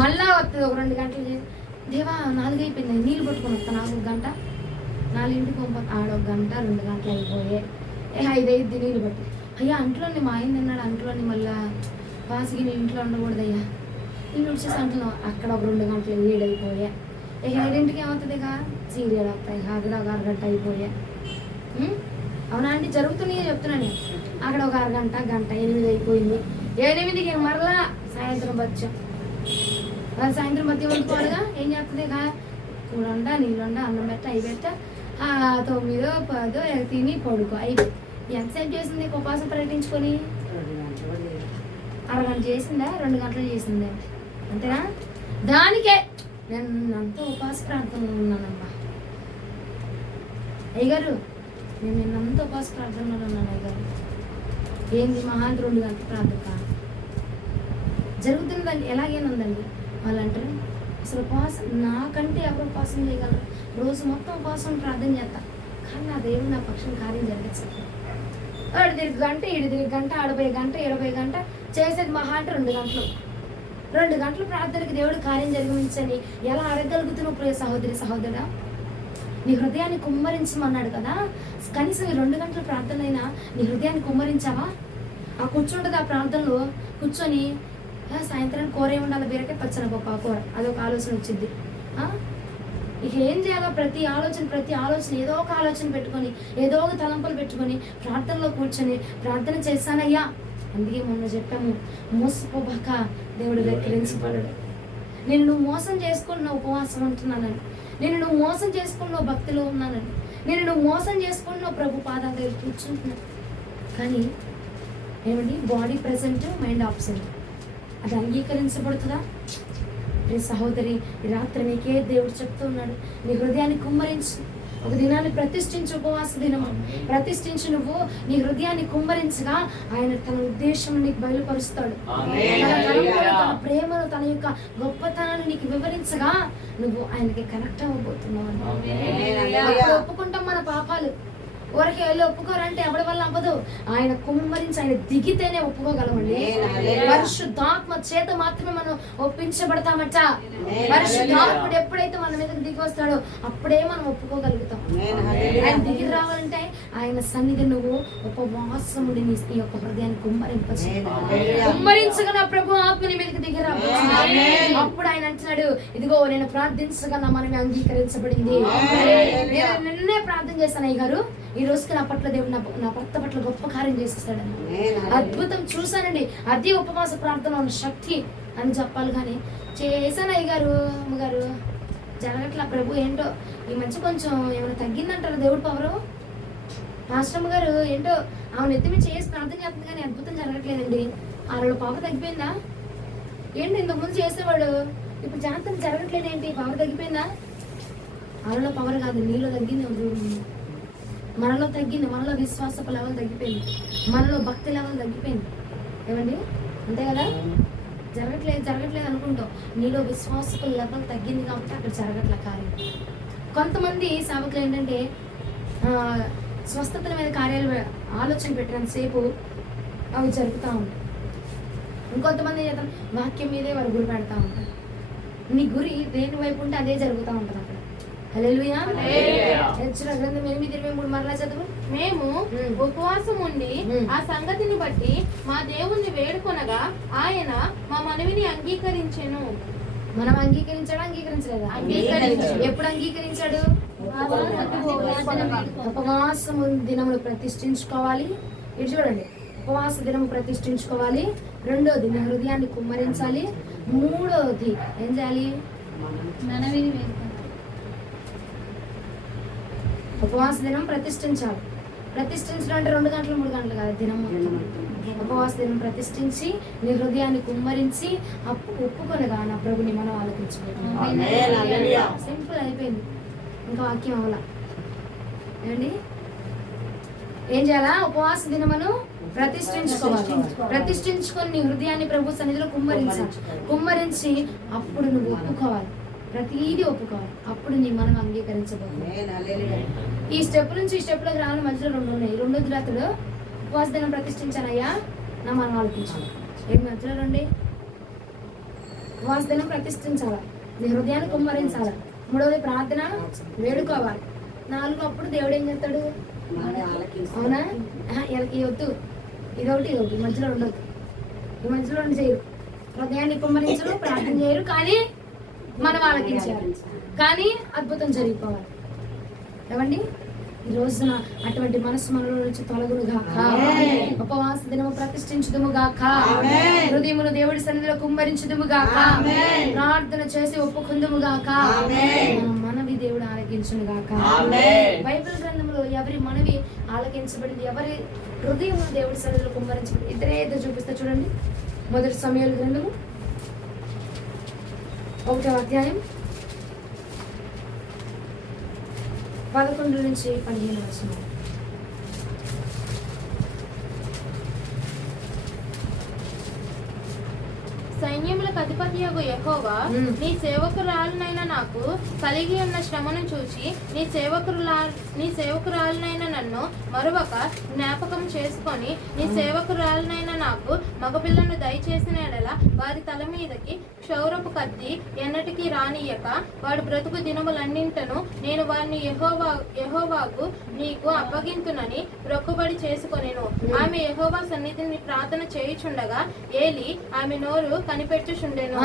మళ్ళా వస్తుంది ఒక 2 గంటలు చేసి దేవా 4 అయిపోయింది, నీళ్ళు పట్టుకొని వస్తాను, నాకు 1 గంట, 4ంటికి పంప ఆడ 1 గంట 2 గంటలు అయిపోయే. 5 అయ్యిద్ది నీళ్ళు పట్టి. అయ్యా అంట్లోని మా ఆయన తిన్నాడు, అంట్లోని మళ్ళా వాసికి నీ ఇంట్లో ఉండకూడదయ్యా, నీళ్ళు వచ్చేసి అంటున్నావు. అక్కడ ఒక 2 గంటలు 7 అయిపోయా. 7ంటికి ఏమవుతుంది ఇక సీరియల్ వస్తాయి. అక్కడ ఒక అరగంట అయిపోయా. అవునా అండి? జరుగుతున్నాయి చెప్తున్నాను. అక్కడ ఒక అరగంట గంట 8 అయిపోయింది. 8కి మరలా సాయంత్రం వచ్చాం. సాయంత్రం బతి వండుకోవాలిగా. ఏం చేస్తుంది ఇక కూరండ నీళ్ళుండ అన్నం పెట్ట అవి పెట్ట 9, 10 తిని పడుకో అయిపోయి. ఎంతసేపు చేసింది ఉపవాసం ప్రకటించుకొని? అరగంట చేసిందా, 2 గంటలు చేసిందా? అంతేనా? దానికే నేను అంతా ఉపవాస ప్రార్థనలో ఉన్నానమ్మా అయ్యగారు, నేను నిన్నంతా ఉపవాస ప్రార్థనలో ఉన్నాను అయ్యగారు. ఏంది మహా 2 గంటల ప్రార్థన జరుగుతుందండి. ఎలాగేనుందండి వాళ్ళు అంటారు. అసలు ఉపవాసం నాకంటే ఎవరు ఉపవాసం చేయగలరు? రోజు మొత్తం ఉపవాసం ప్రార్థన చేస్తా, కానీ నా దేవుడు నా పక్షం కార్యం జరిగించాలి. 1 గంట 7 గంట 60 గంట 70 గంట చేసేది మహా అంటే 2 గంటలు. 2 గంటల ప్రార్థనకి దేవుడు కార్యం జరిగించని ఎలా అడగలుగుతున్నావు ప్రియ సహోదరి సహోదరుడా? నీ హృదయాన్ని కుమ్మరించమన్నాడు కదా. కనీసం ఈ 2 గంటల ప్రార్థనైనా నీ హృదయాన్ని కుమ్మరించావా? ఆ కూర్చుంటుంది ఆ ప్రార్థనలో కూర్చొని సాయంత్రానికి కూర ఏమి ఉండాలి, బీరకాయ పచ్చని పప్పు కూర, అదొక ఆలోచన వచ్చింది. ఇక ఏం చేయాలో ప్రతి ఆలోచన ఏదో ఒక ఆలోచన పెట్టుకొని ఏదో ఒక తలంపులు పెట్టుకొని ప్రార్థనలో కూర్చొని ప్రార్థన చేశానయ్యా. అందుకే మొన్న చెప్పాము, మోసపోబాక దేవుడు వెక్కిరించబడడు. నేను నువ్వు మోసం చేసుకున్న ఉపవాసం ఉంటున్నానని, నేను నువ్వు మోసం చేసుకున్న భక్తిలో ఉన్నానని, నేను నువ్వు మోసం చేసుకున్న ప్రభు పాదాల దగ్గర కూర్చుంటున్నాను. కానీ ఏమండి, బాడీ ప్రెజెంట్ మైండ్ ఆబ్సెంట్. అది అంగీకరించబడుతుందా? రే సహోదరి, ఈ రాత్రి నీకే దేవుడు చెప్తూ ఉన్నాడు, నీ హృదయాన్ని కుమ్మరించు. ఒక దినాన్ని ప్రతిష్ఠించు, ఉపవాస దినము ప్రతిష్ఠించి నువ్వు నీ హృదయాన్ని కుమ్మరించగా ఆయన తన ఉద్దేశం నీకు బయలుపరుస్తాడు. తన ప్రేమను, తన యొక్క గొప్పతనాన్ని నీకు వివరించగా నువ్వు ఆయనకి కనెక్ట్ అవ్వబోతున్నావు. ఒప్పుకుంటాం మన పాపాలు, ఊరికి వెళ్ళి ఒప్పుకోరంటే ఎవరి వల్ల అవ్వదు. ఆయన కుమ్మరించి ఆయన దిగితేనే ఒప్పుకోగలమండి. పరిశుద్ధాత్మ చేత మాత్రమే మనం ఒప్పించబడతామట. పరిశుద్ధాత్ముడు ఎప్పుడైతే మన మీదకి దిగి వస్తాడో అప్పుడే మనం ఒప్పుకోగలుగుతాం. ఆయన దిగి రావాలంటే ఆయన సన్నిధి నువ్వు ఉపవాసముడి నీ యొక్క హృదయాన్ని కుమ్మరించగా నా ప్రభు ఆత్మని మీదకి దిగి రాబోతున్నాడు. అప్పుడు ఆయన అంటున్నాడు, ఇదిగో నేను ప్రార్థించగా నా మనమే అంగీకరించబడింది. నేను నిన్నే ప్రార్థన చేశాను అయ్య గారు, ఈ రోజుకి నా పట్ల దేవుడు నా భర్త పట్ల గొప్ప కార్యం చేసేస్తాడని అద్భుతం చూశానండి. అది ఉపవాస ప్రార్థన ఉన్న శక్తి అని చెప్పాలి. కానీ చేశాను అయ్య గారు, అమ్మగారు జరగట్లా. ప్రభు ఏంటో ఈ మధ్య కొంచెం ఏమైనా తగ్గిందంటారు దేవుడు పవరు. మాస్టర్మ్మ గారు ఏంటో ఆమె ఎత్తి మీద చేసి ప్రార్థన చేస్తుంది కానీ అద్భుతం జరగట్లేదండి. ఆవిడ పవర్ తగ్గిపోయిందా ఏంటి? ఇంతకుముందు చేసేవాడు, ఇప్పుడు జాగ్రత్తలు జరగట్లేదు ఏంటి? పవర్ తగ్గిపోయిందా? ఆవిడలో పవర్ కాదు, నీలో తగ్గింది. చూడండి, మనలో తగ్గింది. మనలో విశ్వాసపు లెవెల్ తగ్గిపోయింది, మనలో భక్తి లెవెల్ తగ్గిపోయింది. ఏమండి? అంతే కదా? జరగట్లేదు అనుకుంటాం. నీలో విశ్వాసపు లెవెల్ తగ్గింది కాబట్టి అక్కడ జరగట్లే కార్యం. కొంతమంది సేవకులు ఏంటంటే స్వస్థతల మీద కార్యాలు ఆలోచన పెట్టినంతసేపు అవి జరుగుతూ ఉంటాయి. ఇంకొంతమంది ఏం చేద్దాం, వాక్యం మీదే వారు గురి పెడతా ఉంటారు. నీ గురి దేని వైపు ఉంటే అదే జరుగుతూ ఉంటుంది అక్కడ. హల్లెలూయా. హెచ్చరిక గ్రంథం 8:23 మరలా చదువు. మేము ఉపవాసం ఉండి ఆ సంగతిని బట్టి మా దేవుణ్ణి వేడుకొనగా ఆయన మా మనవిని అంగీకరించెను. మనం అంగీకరించలేదా? ఎప్పుడు అంగీకరించాడు? ఉపవాసం దినములు ప్రతిష్ఠించుకోవాలి. ఇది చూడండి, ఉపవాస దినము ప్రతిష్ఠించుకోవాలి. రెండోది నీ హృదయాన్ని కుమ్మరించాలి. మూడోది ఏం చేయాలి? ఉపవాస దినం ప్రతిష్ఠించాలి. ప్రతిష్ఠించడం అంటే 2 గంటలు 3 గంటలు కాదు, దినం మొత్తం. ఉపవాస దినం ప్రతిష్ఠించి నీ హృదయాన్ని కుమ్మరించి ఒప్పుకొనగా నా ప్రభుని మనం ఆలోచించుకోవాలి. సింపుల్ అయిపోయింది, ఇంకా వాక్యం అవలా. ఏమండి ఏం చేయాలా? ఉపవాస దినమును ప్రతిష్ఠించుకోవాలి. ప్రతిష్ఠించుకొని నీ హృదయాన్ని ప్రభు సన్నిధిలో కుమ్మరించి అప్పుడు నువ్వు ఒప్పుకోవాలి. ప్రతిదీ ఒప్పుకోవాలి. అప్పుడు నీ మనం అంగీకరించబోతుంది. ఈ స్టెప్ నుంచి ఈ స్టెప్లోకి రావడం మధ్యలో 2 ఉన్నాయి. రెండోది రాత్రులు ఉపవాస దినం ప్రతిష్ఠించానయ్యా నా మనం ఆలోచించాలి. ఏం మధ్యలో రండి? ఉపవాస దినం ప్రతిష్ఠించాలా, నీ హృదయాన్ని కుమ్మరించాలా. మూడవది ప్రార్థన వేడుకోవాలి. 4 అప్పుడు దేవుడు ఏం చేస్తాడు? అవునా? వీళ్ళకి వద్దు, ఇదొకటి మధ్యలో ఉండదు. ఈ మధ్యలో చేయరు. హృదయాన్ని కుమ్మరించరు, ప్రార్థన చేయరు, కానీ మనం ఆలకించాలి. కానీ అద్భుతం జరిగిపోవాలి. ఏమండి ఈ రోజున అటువంటి మనసు మనలో నుంచి తొలగును గాక. ఉపవాస దినము ప్రతిష్ఠించుదుము గాక. హృదయమును దేవుడి సన్నిధిలో కుమ్మరించుదుము గాక. ప్రార్థన చేసి ఒప్పుకుందుము గాక. మనవి దేవుడు ఆలకించును గాక. బైబిల్ గ్రంథంలో ఎవరి మనవి ఆలకించబడింది, ఎవరి హృదయమును దేవుడి సన్నిధిలో కుమ్మరించబడింది, ఇద్దరు చూపిస్తా చూడండి. 1 సమూయేలు గ్రంథము 1వ అధ్యాయం 11 నుంచి 15 వచనం. సైన్యములకు అధిపతియగు యెహోవా నీ సేవకురాలనైన నాకు కలిగి ఉన్న శ్రమను చూచి నీ సేవకురాలనైన నన్ను మరొక జ్ఞాపకం చేసుకొని నీ సేవకురాలనైన నాకు మగపిల్లను దయచేసిన ఎడల వారి తల మీదకి క్షౌరపు కత్తి ఎన్నటికీ రానియక వాడు బ్రతుకు దినములన్నింటను నేను వారిని యెహోవాకు నీకు అప్పగింతునని మొక్కుబడి చేసుకొనెను. ఆమె యెహోవా సన్నిధిని ప్రార్థన చేయుచుండగా ఏలి ఆమె నోరు కనిపెట్టుచుండెను.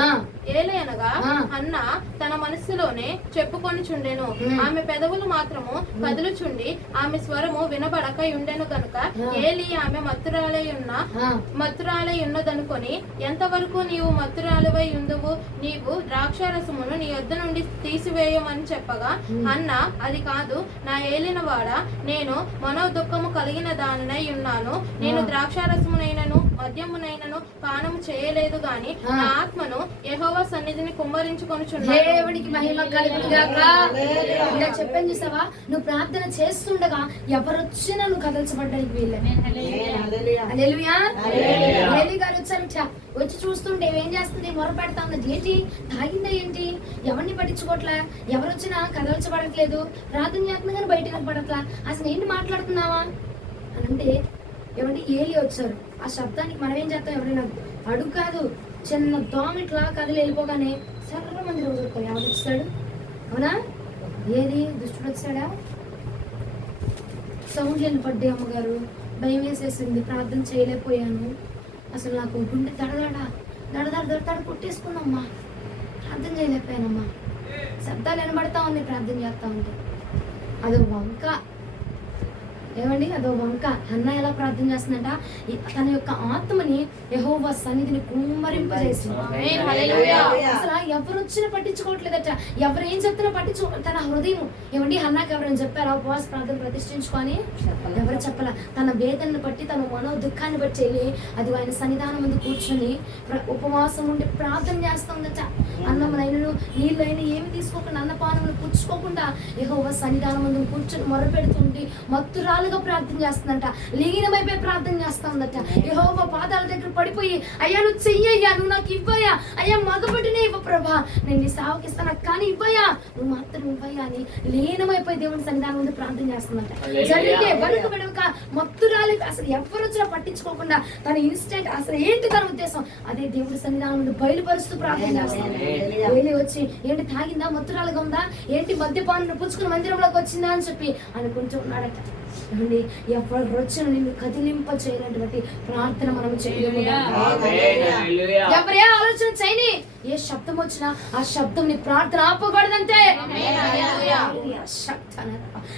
ఏలి అనగా హన్న తన మనస్సులోనే చెప్పుకొనిచుండెను. ఆమె పెదవులు మాత్రము కదులుచుండి ఆమె స్వరము వినబడక ఉండెను గనుక ఏలి ఆమె మత్తురాలై ఉన్నదనుకొని ఎంతవరకు నీవు మత్తురాలవై ఉందువు, నీవు ద్రాక్షారసమును నీ యొద్ద నుండి తీసివేయమని చెప్పగా అన్న అది కాదు నా ఏలినవాడా, నేను మనోదుఃఖము కలిగిన దానినై ఉన్నాను. నేను ద్రాక్షారసమునైనను మద్యమునైనను పానము చేయలేదు గాని నా ఆత్మను యెహోవా సన్నిధిని కుమ్మరించుకొనుచున్నాను. దేవునికి మహిమ కలుగును గాక. ఇలా చెప్పాను చూసావా, నువ్వు ప్రార్థన చేస్తుండగా ఎవరొచ్చినా నువ్వు కదల్చబడ్డానికి వీళ్ళే. హల్లెలూయా. ఏలీ గారు వచ్చి చూస్తుంటే ఏం చేస్తుంది? మొర పెడతా ఉన్నది. ఏంటి తాగిందా ఏంటి? ఎవరిని పట్టించుకోవట్లా, ఎవరొచ్చినా కదల్చబడట్లేదు, ప్రార్థన చేస్తున్నా కానీ బయట పడట్లా, అసలు ఏంటి మాట్లాడుతున్నావా అని అంటే ఏమంటే ఏలి వచ్చారు. ఆ శబ్దానికి మనం ఏం చేస్తాం? ఎవరైనా అడుగు కాదు, చిన్న దోమ ఇట్లా కదిలి వెళ్ళిపోగానే సర్ర మంది రోజు వస్తాయి. ఎవరు వచ్చాడు? అవునా? ఏది దుష్టుడు వచ్చాడా? సౌండ్ లేని పడ్డే అమ్మగారు, భయం వేసేసింది, ప్రార్థన చేయలేకపోయాను, అసలు నాకు గుండె దడ కొట్టేసుకున్నమ్మా, ప్రార్థన చేయలేకపోయానమ్మా, శబ్దాలు వినబడతా ఉంది ప్రార్థన చేస్తా ఉంటే. అదో వంక. ఏమండి అదో వంక. అన్న ఎలా ప్రార్థన చేస్తుందంట? తన యొక్క ఆత్మని యెహోవా సన్నిధిని కుమ్మరింపజేసింది. అసలు ఎవరు వచ్చినా పట్టించుకోవట్లేదట, ఎవరు ఏం చెప్తున్నా తన హృదయం. ఏమండి అన్నాకి ఎవరైనా చెప్పారా ఉపవాస ప్రార్థన ప్రతిష్ఠించుకొని? ఎవరు చెప్పాల. తన వేదనను బట్టి, తన మనో దుఃఖాన్ని బట్టి వెళ్ళి అది ఆయన సన్నిధానం ముందు కూర్చొని ఉపవాసం ఉండి ప్రార్థన చేస్తుందట. అన్నమునైనను నీళ్ళైనా ఏమి తీసుకోకుండా అన్నపానములు పుచ్చుకోకుండా యెహోవా సన్నిధానం ముందు కూర్చొని మొరపెడుతుంటే మత్తురాలుగా ప్రార్థన చేస్తుందంట, లీనమైపోయి ప్రార్థన చేస్తుందట. యెహోవా పాదాల దగ్గర పడిపోయి, అయ్యా నువ్వు చెయ్యయ్యా, నువ్వు నాకు ఇవ్వయ్యా, అయ్యా మగబడినే ఇవ్వ ప్రభా, నేను నీ సావుకిస్తాను కానీ ఇవ్వయ్యా, నువ్వు మాత్రం ఇవ్వయ్యా అని లీనమైపోయి దేవుని సన్నిధానం ముందు ప్రార్థన చేస్తుందంట. జరిగితే వరకు వెనుక మత్తురాలి అసలు ఎవరు వచ్చినా పట్టించుకోకుండా తన ఇన్స్టెంట్ అసలు ఏంటి తన ఉద్దేశం అదే దేవుడి సన్నిధానం ముందు బయలుపరుస్తూ ప్రార్థన చేస్తాను. వెళ్ళి వచ్చి ఏంటి తాగిందా, మత్తురాలుగా ఉందా, ఏంటి మద్యపానం పుచ్చుకుని మందిరంలోకి వచ్చిందా అని చెప్పి అనుకుంటూ ఉన్నాడట. ఏమండి, ఎవరు వచ్చిన నిన్ను కదిలింప చేయనటువంటి ప్రార్థన మనం చేయలేము. ఎవరే ఆలోచన చేయని, ఏ శబ్దం వచ్చినా ఆ శబ్దం నీ ప్రార్థన ఆపకూడదంతే.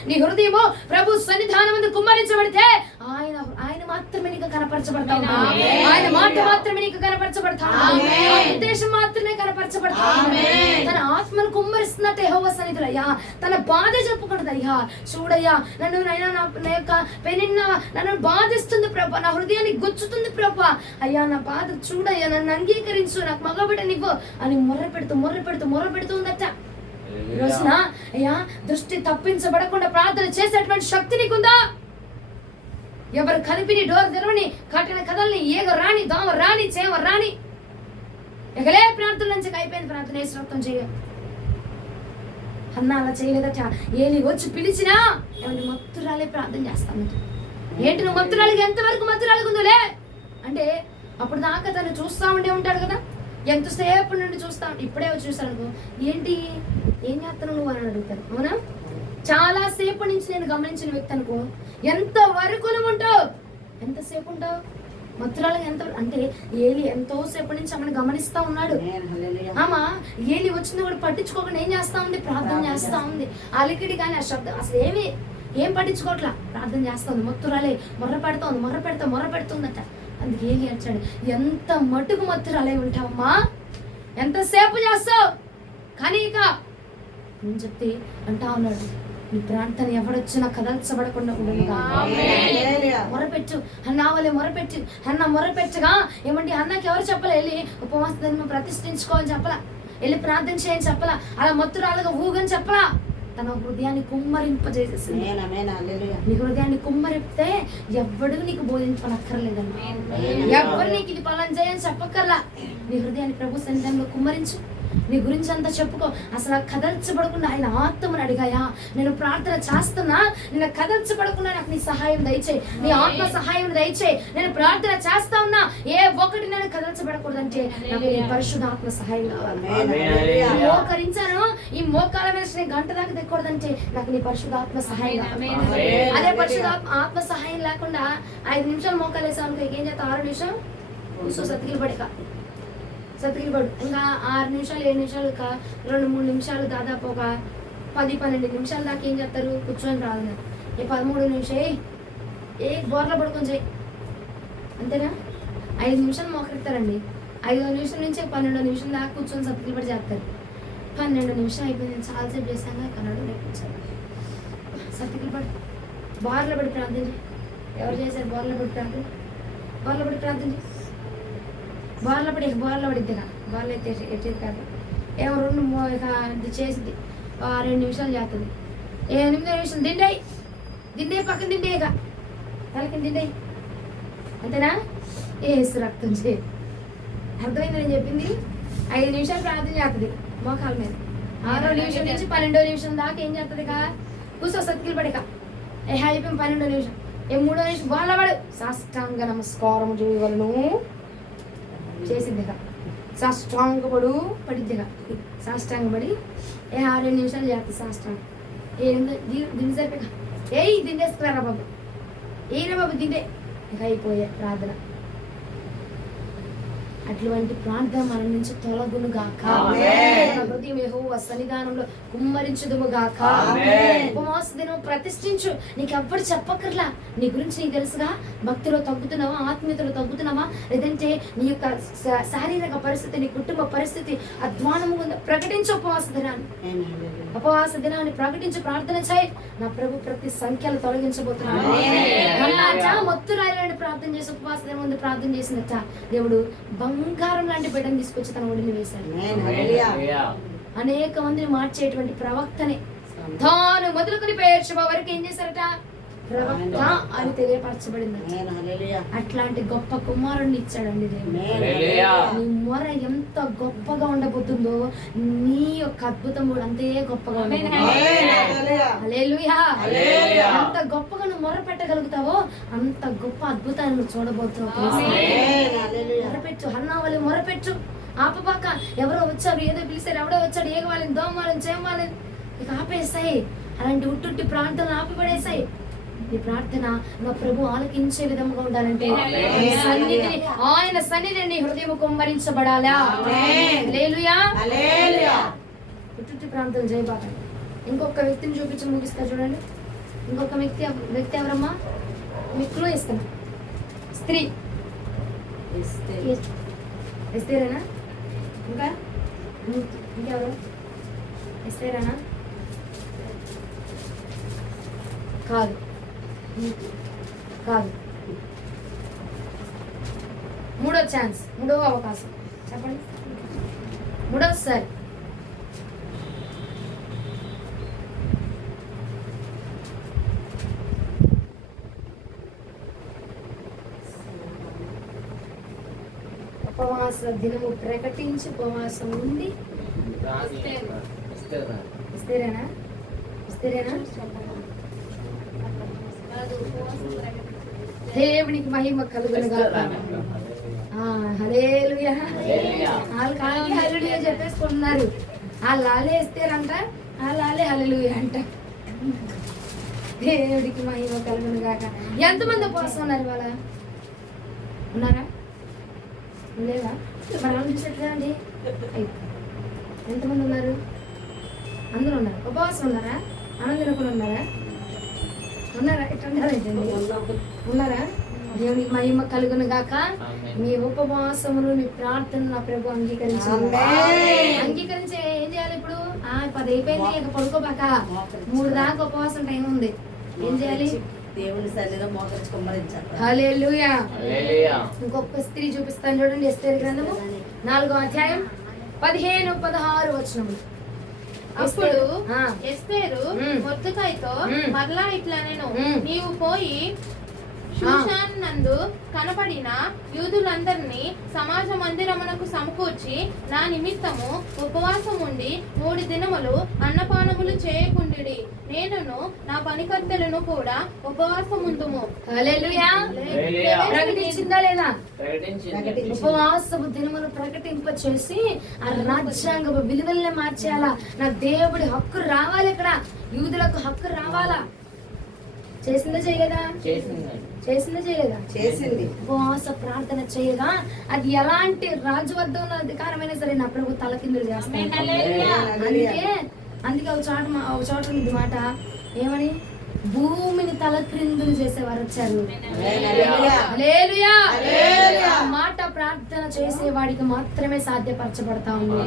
నీ హృదయము ప్రభు సన్నిధానం ముందు కుమ్మరించబడితే ఆయన ఆయన మాత్రమే నీకు కనపరచబడతా ఉన్నాడు. ఆయన మాట మాత్రమే నీకు కనపరచబడతా ఉన్నాడు. ఉద్దేశం మాత్రమే కనపరచబడతా ఉన్నాడు. తన ఆత్మను కుమ్మరిస్తున్నట్టు యెహోవా సన్నిధిలో అయ్యా తన బాధ చెప్పకూడదు. అయ్యా చూడయ్యా, నన్ను నా యొక్క పెనిన్న నన్ను బాధిస్తుంది ప్రభా, నా హృదయాన్ని గుచ్చుతుంది ప్రభా, అయ్యా నా బాధ చూడయ్యా, నన్ను అంగీకరించు, నాకు మగబిడ్డనివ్వు అని మొర్రపెడుతూ ఉందట. ఈ రోజున అయ్యా దృష్టి తప్పించబడకుండా ప్రార్థన చేసేటువంటి శక్తి నీకుందా? ఎవరు కలిపిని డోర్ తెరవని, కట్టిన కథల్ని ఏగ రాని, దోమ రాని, చేమ రాని, ఎగలే ప్రార్థన నుంచి అయిపోయింది ప్రార్థన, ఏ శ్రద్ధం చేయ అన్న అలా చేయలేదట. ఏలి వచ్చి పిలిచినా ఏమంటే మత్తురాలే ప్రార్థన చేస్తానట. ఏంటి నువ్వు మత్తురాలికి ఎంతవరకు మత్తురాలికి ఉందోలే అంటే అప్పుడు దాకా తను చూస్తా ఉండే ఉంటాడు కదా, ఎంతసేపు నుండి చూస్తా. ఇప్పుడే వచ్చి చూస్తాను అనుకో, ఏంటి ఏం చేస్తాను నువ్వు అని అడుగుతాను. అవునా, చాలా సేపు నుంచి నేను గమనించిన వ్యక్తి అనుకో, ఎంత వరకు నువ్వు ఉంటావు, ఎంతసేపు ఉంటావు మత్తురాలుగా ఎంత అంటే ఏలి ఎంతో సేపు నుంచి ఆమెను గమనిస్తా ఉన్నాడు. ఆమా ఏలి వచ్చింది కూడా పట్టించుకోకుండా ఏం చేస్తా ఉంది, ప్రార్థన చేస్తా ఉంది. అలికిడి కానీ ఆ శబ్దం అసలు ఏం పట్టించుకోవట్లా, ప్రార్థన చేస్తా ఉంది. మత్తురాలే మొర్ర పెడుతుందట. అందుకే ఏలి అంటాడు, ఎంత మటుకు మత్తురాలే ఉంటావమ్మా, ఎంతసేపు చేస్తావు కానీ ఇక నేను చెప్తే అంటా ఉన్నాడు, నీ ప్రార్థన ఎవడొచ్చినా కదల్చబడకుండా ఉండదుగా. మొరపెట్టు అన్నావలే మొరపెట్టు అన్న మొరపెట్టగా ఏమంటే అన్నకి ఎవరు చెప్పలే, వెళ్ళి ఉపవాసాన్ని ప్రతిష్ఠించుకోని చెప్పలా, వెళ్ళి ప్రార్థన చేయని చెప్పలా, అలా మత్తురాలుగా ఊగని చెప్పలా, తన హృదయాన్ని కుమ్మరింపజేసేసింది. నీ హృదయాన్ని కుమ్మరిస్తే ఎవ్వడు నీకు బోధించనక్కర్లేదండి, ఎవ్వరు నీకు ఇది పలానా చేయని చెప్పక్కర్లా. నీ హృదయాన్ని ప్రభు సన్నిధానంలో కుమ్మరించు, నీ గురించి అంతా చెప్పుకో. అసలు కదల్చబడకుండా ఆయన ఆత్మను అడిగాయా, నేను ప్రార్థన చేస్తున్నా, నేను కదల్చబడకుండా నాకు నీ సహాయం దయచేయి, నీ ఆత్మ సహాయం దయచేయి, నేను ప్రార్థన చేస్తా ఉన్నా ఏ ఒక్కటి నేను కదల్చబడకూడదంటే నాకు నీ పరిశుద్ధాత్మ సహాయం కావాలి. మోకరించాను, ఈ మోకాల మీద నేను గంట దాకా తెక్కూడదంటే నాకు నీ పరిశుద్ధాత్మ సహాయం కావాలి. అదే ఆత్మ సహాయం లేకుండా 5 నిమిషాలు మోకాలు వేసాను, ఏం చేస్తా 6 నిమిషం కూర్చో సతికిలబడు, ఇంకా 6 నిమిషాలు 7 నిమిషాలు 2-3 నిమిషాలు దాదాపు ఒక 10-12 నిమిషాల దాకా ఏం చేస్తారు, కూర్చొని రాదు. ఏ 13 నిమిషాలు ఏ బోర్ల పడుకొని చేయి, అంతేనా? 5 నిమిషాలు మోకరిస్తారండి, 5 నిమిషాల నుంచి 12 నిమిషాల దాకా కూర్చొని సతికిలబడి చేస్తారు. 12 నిమిషాలు అయిపోయింది, చాలాసేపు చేశాక కన్నడ నేర్పించారు. సతికిలబడి బోర్ల పడి ప్రార్థన చేయి. ఎవరు చేశారు బోర్ల పడి ప్రార్థన? బోర్ల పడిద్దిగా, బోర్లు అయితే ఎట్టేది కాదు. ఏమో 2 చేసింది 2 నిమిషాలు చేస్తుంది. 8 నిమిషాలు దిండే పక్కన దిండేగా తలకి దిండే, అంతేనా? ఏసు రక్తం చేయి. అర్థమైంది నేను చెప్పింది. 5 నిమిషాలు ప్రార్థన చేస్తుంది మోకాల మీద, 6వ నిమిషం నుంచి 12వ నిమిషం దాకా ఏం చేస్తుంది కా కూర్చో సతికిలు పడిక. అయిపోయింది 12వ నిమిషం. 3వ నిమిషం బోర్లబడు, సాష్టాంగ నమస్కారం చేయగలను చేసిద్దిగా, సాష్టాంగపడు పడిద్దిగా, సాష్టాంగపడి 6 నిమిషాలు చేస్తుంది సాష్టాంగం. దిండి సరిపోక దిండేసుకున్నారా బాబు, ఏరా బాబు దిండే, ఇక అయిపోయే ప్రార్థన. అటువంటి ప్రార్థన మన నుంచి తొలగునుగాక, హృదయం యెహోవా సన్నిధానంలో కుమ్మరించుదుముగాక. ఉపవాస దినం ప్రతిష్ఠించు, నీకెవ్వరు చెప్పక్కర్లా, నీ గురించి నీకు తెలుసుగా. భక్తిలో తగ్గుతున్నావా, ఆత్మీయతలో తగ్గుతున్నావా, లేదంటే నీ యొక్క శారీరక పరిస్థితి, నీ కుటుంబ పరిస్థితి అధ్వానము ఉందా, ప్రకటించు ఉపవాస దినాన్ని ప్రకటించి ప్రార్థన చేయి. నా ప్రభు ప్రతి సంఖ్యలు తొలగించబోతున్నాడు. మొత్తు రాయలని ప్రార్థన చేసి ఉపవాస దినం ముందు ప్రార్థన చేసినట్ట దేవుడు బంగారం లాంటి బిడ్డను తీసుకొచ్చి తన ఒడిని వేశాడు. అనేక మందిని మార్చేటువంటి ప్రవక్తనే. తాను మొదలుకొని పేర్చుబా వరకు ఏం చేశారట? ప్రవక్త అని తెలియపరచబడింది. అట్లాంటి గొప్ప కుమారుడిని ఇచ్చాడండి దేవుడు. నీ మొర ఎంత గొప్పగా ఉండబోతుందో నీ యొక్క అద్భుతం కూడా అంతే గొప్పగా హల్లెలూయా. ఎంత గొప్పగా నువ్వు మొర పెట్టగలుగుతావో అంత గొప్ప అద్భుతాన్ని నువ్వు చూడబోతున్నావు. మొరపెట్టు, హన్నా వాళ్ళు మొరపెట్టు. ఆపబాక. ఎవరో వచ్చారు, ఏదో పిలిచారు, ఎవడో వచ్చాడు, ఏగవాలని, దోమాలని, చేమాలని, ఇక ఆపేస్తాయి. అలాంటి ఉట్టుట్టి ప్రాంతాలను ఆపిపడేసాయి. నీ ప్రార్థన నా ప్రభు ఆలకించే విధంగా ఉండాలంటే ఆయన సన్నిధిని నీ హృదయం కుమ్మరించబడాలా. హల్లెలూయా. ఉట్టుట్టి ప్రాంతం జయబాకండి. ఇంకొక వ్యక్తిని చూపించి ముగిస్తా చూడండి. ఇంకొక వ్యక్తి ఎవరమ్మా? మీకు ఇస్తాను. స్త్రీ ఎస్తేరేనా? ఇంకెవరు? ఎస్తేరేనా? కాదు కాదు. మూడో ఛాన్స్, మూడో అవకాశం చెప్పండి. మూడోసారి. ఉపవాస దినము ప్రకటించి ఉపవాసం ఉండి ఇస్తేరేనా? ఇస్తేరేనా? దేవునికి మహిమ కలుగును గాక. హల్లెలూయా. వాళ్ళు కాకి హల్లెలూయా చెప్పేసుకుంటున్నారు. వాళ్ళు లాలే ఇస్తారంట, లాలే హల్లెలూయా అంట. దేవుడికి మహిమ కలుగును గాక. ఎంతమంది ఉపవాసం ఉన్నారు ఇవాళ? ఉన్నారా? లేదా? మరి ఆలోచించట్లేదా అండి? ఎంతమంది ఉన్నారు? అందరూ ఉన్నారు. ఉపవాసం ఉన్నారా? ఆనందనకులు ఉన్నారా? ఉన్నారా? ఉన్నారా? దేవునికి మహిమ కలుగును గాక. మీ ఉపవాసమును, మీ ప్రార్థన నా ప్రభు అంగీకరించి ఏం చేయాలి ఇప్పుడు? 10 అయిపోయింది, ఇక పడుకోబాక. 3 దాకా ఉపవాసం టైం ఉంది. ఏం చేయాలి? దేవుని సన్నిధిలో మోకరించి కుమ్మరించాలి. హల్లెలూయా. ఇంకొక స్త్రీ చూపిస్తాను చూడండి. ఎస్తేరు గ్రంథము 4వ అధ్యాయం 15-16 వచనములు. అప్పుడు ఎస్తేరు మొర్దెకైతో మరలా ఇట్లా నేను, నీవు పోయి షూషాను నందు కనపడిన యూదులందరినీ సమాజ మందిరమునకు సమకూర్చి నా నిమిత్తము ఉపవాసం ఉండి 3 దినములు అన్నపానములు చేయకుండిడి. నేనును నా పనికత్తెలను కూడా ఉపవాసం ఉందుము. హల్లెలూయా. ప్రకటించిందా లేదా? ఉపవాసము దినములు ప్రకటింప చేసి ఆ రాజ్యాంగ విలువల్ని మార్చేయాలా. నా దేవుడి హక్కు రావాలి. ఇక్కడ యూదులకు హక్కు రావాలా. చేసిందా చేయలేదా? చేసిందా చేయలేదా? చేసింది. ఉపవాస ప్రార్థన చేయగా అది ఎలాంటి రాజు వద్ద ఉన్న అధికారమైనా సరే నా ప్రభు తలకిందులు చేస్తాను. అందుకే ఒక చోట ఉంది మాట, ఏమని? భూమిని తలక్రిందులు చేసేవారు వచ్చారు. హల్లెలూయా. మాట ప్రార్థన చేసేవాడికి మాత్రమే సాధ్యపరచబడతా ఉంది.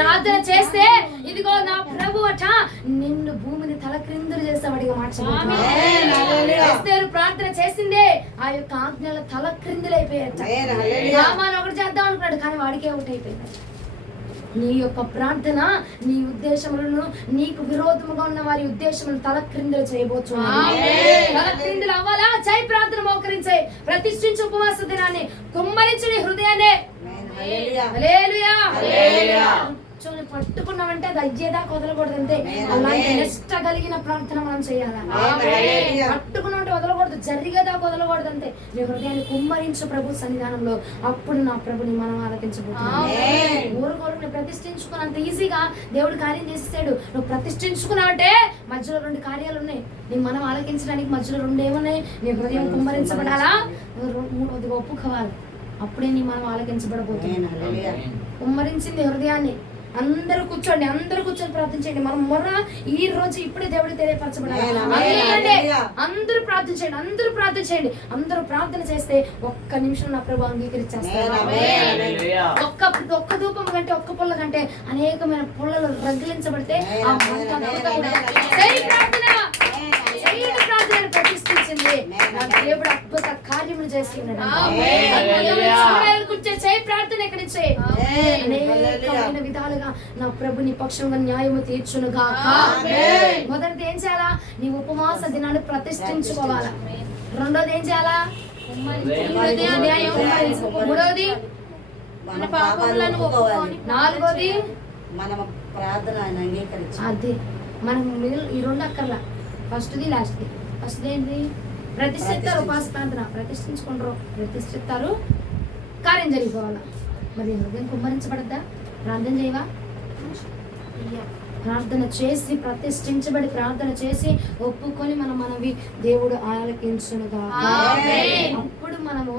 ప్రార్థన చేస్తే ఇదిగో నా ప్రభు అట నిన్ను భూమిని తలక్రిందులు చేసేవాడిగా మార్చబడతారు. ప్రార్థన చేసిందే ఆ యొక్క ఆజ్ఞల తలక్రిందులైపోయాట. రామాను ఒకటి చేద్దాం అనుకున్నాడు, కానీ వాడికే ఒకటి అయిపోయింది. నీ యొక్క ప్రార్థన నీ ఉద్దేశములను, నీకు విరోధముగా ఉన్న వారి ఉద్దేశములను తలక్రిందులు చేయబోతు. తలక్రిందులు అవ్వాలా? చై ప్రార్థన మోకరించే, ప్రతిష్ఠించు ఉపవాస దినాన్ని, కుమ్మరించు నీ హృదయాన్ని. హల్లెలూయా. కూర్చొని పట్టుకున్నామంటే అది అయ్యేదాకా వదలకూడదు. అంతే. అలాంటి నిష్ట కలిగిన ప్రార్థన మనం చేయాలా. పట్టుకున్నామంటే వదలకూడదు, జరిగేదాకా వదలకూడదు. అంతే. నీ హృదయాన్ని కుమ్మరించు ప్రభు సన్నిధానంలో. అప్పుడు నా ప్రభుని మనం ఆలకించబోతున్నాం. ఊరుకోరు ప్రతిష్ఠించుకున్నంత ఈజీగా దేవుడు కార్యం చేసేసాడు. నువ్వు ప్రతిష్ఠించుకున్నావంటే మధ్యలో 2 కార్యాలు ఉన్నాయి. నీ మనం ఆలకించడానికి మధ్యలో 2 ఏమున్నాయి? నీ హృదయం కుమ్మరించబడాలా, 3వది ఒప్పుకోవాలి. అప్పుడే నీ మనం ఆలకించబడబోతుంది. కుమ్మరించింది హృదయాన్ని. అందరూ కూర్చొని ప్రార్థించండి. మనం మొర్ర ఈ రోజు ఇప్పుడే దేవుడికి తెలియపరచబడాలి. అందరూ ప్రార్థించండి. అందరూ ప్రార్థన చేస్తే ఒక్క నిమిషం నా ప్రభు అంగీకరించేస్తారు. ఒక్క ధూపం కంటే, ఒక్క పుల్ల కంటే అనేకమైన పుల్లలు రగిలించబడితే ఆ ప్రార్థన ప్రతిష్ఠించ చేసింది. నా దేవుడు అద్భుత కార్యములు చేసి ఉన్నాడు. ఆమేన్. కూర్చో చేయి ప్రార్థన ఎక్కడి చేయి. అనేకమైన విధాలుగా నా ప్రభు నీ పక్షంగా న్యాయము తీర్చును గాక. మొదటిది ఏం చేయాలా? నీ ఉపవాస దినాన్ని ప్రతిష్ఠించుకోవాలా. రెండోది ఏం చేయాలా? మూడోది మన పాపాలను ఒప్పుకోవాలి. నాలుగోది మన ప్రార్థన ఆయన అంగీకరించాలి. అది మనం ఈ రెండు అక్కర్లా. ఫస్ట్ది లాస్ట్ది. ఫస్ట్ ఏంటి? ప్రతిష్ఠిస్తారు. ఉపవాస ప్రార్థన ప్రతిష్ఠించుకుంటారు, ప్రతిష్ఠిస్తారు, కార్యం జరిగిపోవాలా. మరి హృదయం కుమ్మరించబడద్దా? ప్రార్థన చేయవా? ప్రార్థన చేసి ప్రతిష్ఠించబడి ప్రార్థన చేసి ఒప్పుకొని మనవి దేవుడు ఆలకించునుగా. అప్పుడు మనము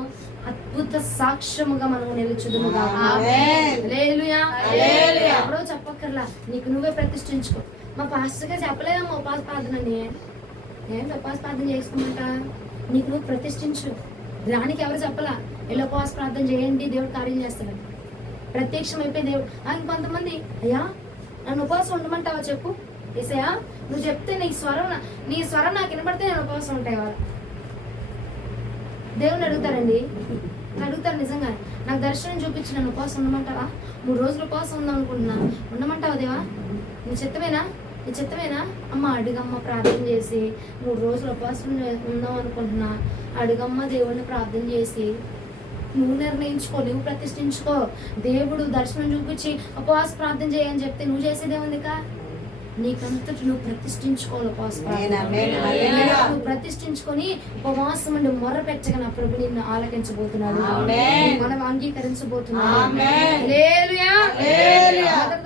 అద్భుత సాక్ష్యముగా మనము నిలుచుదుముగా. ఎవరో చెప్పక్కర్లా, నీకు నువ్వే ప్రతిష్ఠించుకో. మా పాస్టర్ గారు చెప్పలేదమ్మా ఉపాస ప్రార్థనని. ఏం ఉపాస ప్రార్థన చేసుకోమంట? నీకు నువ్వు ప్రతిష్ఠించు. దానికి ఎవరు చెప్పలా, ఎలా ఉపవాస ప్రార్థన చేయండి దేవుడు కార్యం చేస్తాడు. ప్రత్యక్షం అయిపోయి దేవుడు. ఇంకొంతమంది, అయ్యా నన్ను ఉపవాసం ఉండమంటావా చెప్పు. ఏసయ్యా నువ్వు చెప్తే నీ స్వరం నాకు వినపడితే నేను ఉపవాసం ఉంటాయి. వాళ్ళు దేవుని అడుగుతారండి, అడుగుతారు నిజంగా. నాకు దర్శనం చూపించి నన్ను ఉపవాసం ఉండమంటావా? 3 రోజులు ఉపవాసం ఉందాం అనుకుంటున్నా, ఉండమంటావా దేవా? నీ చిత్తమేనా? అమ్మ అడుగమ్మ ప్రార్థన చేసి 3 రోజులు ఉపవాసం ఉందాం అనుకుంటున్నా, అడుగమ్మ దేవుడిని ప్రార్థన చేసి నువ్వు నిర్ణయించుకో, నువ్వు ప్రతిష్ఠించుకో. దేవుడు దర్శనం చూపించి ఉపవాస ప్రార్థన చేయని చెప్తే నువ్వు చేసేదేముందికా? నీకంతటి నువ్వు ప్రతిష్ఠించుకోవాలి. ఉపవాస నువ్వు ప్రతిష్ఠించుకొని ఉపవాసం అండి మొర్ర పెట్టగా నా ప్రభు నిన్ను ఆలకించబోతున్నాడు, మనం అంగీకరించబోతున్నాడు.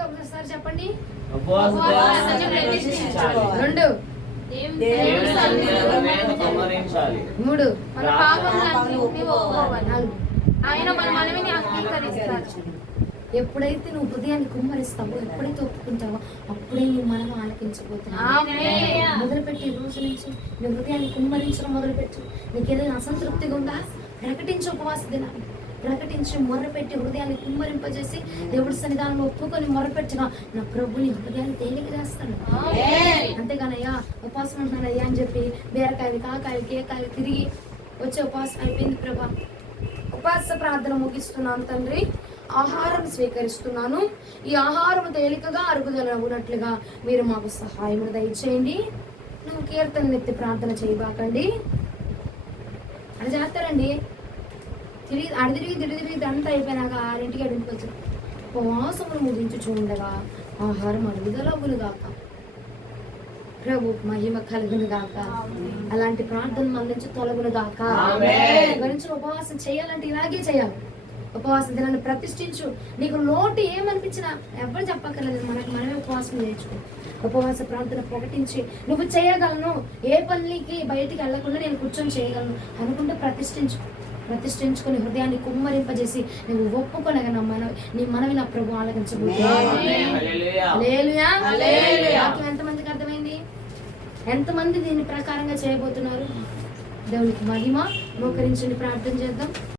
ఒకసారి చెప్పండి. 2 3 మన పాపములను ఒప్పుకోవాలి. 4 ఆయన మన మనవిని అంగీకరిస్తాడు. ఎప్పుడైతే నువ్వు హృదయాన్ని కుమ్మరిస్తావో, ఎప్పుడైతే ఒప్పుకుంటావో అప్పుడే నీ మనం ఆలకించబోతున్నావు. మొదలుపెట్టి రోజు నుంచి నీ హృదయాన్ని కుమ్మరించడం మొదలుపెట్టు. నీకు ఏదైనా అసంతృప్తిగా ఉందా? ప్రకటించు ఉపవాస దినాన్ని. ప్రకటించి మొర్రపెట్టి హృదయాన్ని కుమ్మరింపజేసి దేవుడి సన్నిధానం ఒప్పుకొని మొర్రపెట్టినా నా ప్రభుని హృదయాన్ని తేలిక చేస్తాడు. అంతేగానయ్యా ఉపవాసం ఉంటున్నాను అయ్యా అని చెప్పి బీరకాయలు, కాకాయలు, కేకాయలు తిరిగి వచ్చే ఉపవాసం అయిపోయింది ప్రభా. ఉపవాస ప్రార్థన ముగిస్తున్నాను తండ్రి, ఆహారం స్వీకరిస్తున్నాను. ఈ ఆహారం తేలికగా అరుగుదల అవునట్లుగా మీరు మాకు సహాయం దయచేయండి. నువ్వు కీర్తన ఎత్తి ప్రార్థన చేయబాకండి అని చేస్తారండి. తిరిగి అంతా అయిపోయినాక 6ంటికి 7ంటికి వచ్చి ఉపవాసములు ముగించి చూడగా ఆహారం అరుగుదల అవునుగాక. ప్రభు మహిమ కలుగును గాక. అలాంటి ప్రార్థన మన నుంచి తొలగును గాక. గురించి ఉపవాసం చేయాలంటే ఇలాగే చేయాలి. ఉపవాసం దినాన్ని ప్రతిష్ఠించు. నీకు లోటు ఏమనిపించినా ఎవరు చెప్పక్కర్లేదు, మనమే ఉపవాసం నేర్చుకో. ఉపవాస ప్రార్థన ప్రకటించి నువ్వు చేయగలను, ఏ పనికి బయటికి వెళ్ళకుండా నేను కూర్చొని చేయగలను అనుకుంటే ప్రతిష్ఠించుకొని హృదయాన్ని కుమ్మరింపజేసి నువ్వు ఒప్పుకొనగా నీ మనవి నా ప్రభు ఆలకించబోతున్నాడు. ఎంతమందికి అర్థమైంది? ఎంతమంది దీని ప్రకారంగా చేయబోతున్నారు? దేవునికి మహిమ. మోకరించండి, ప్రార్థన చేద్దాం.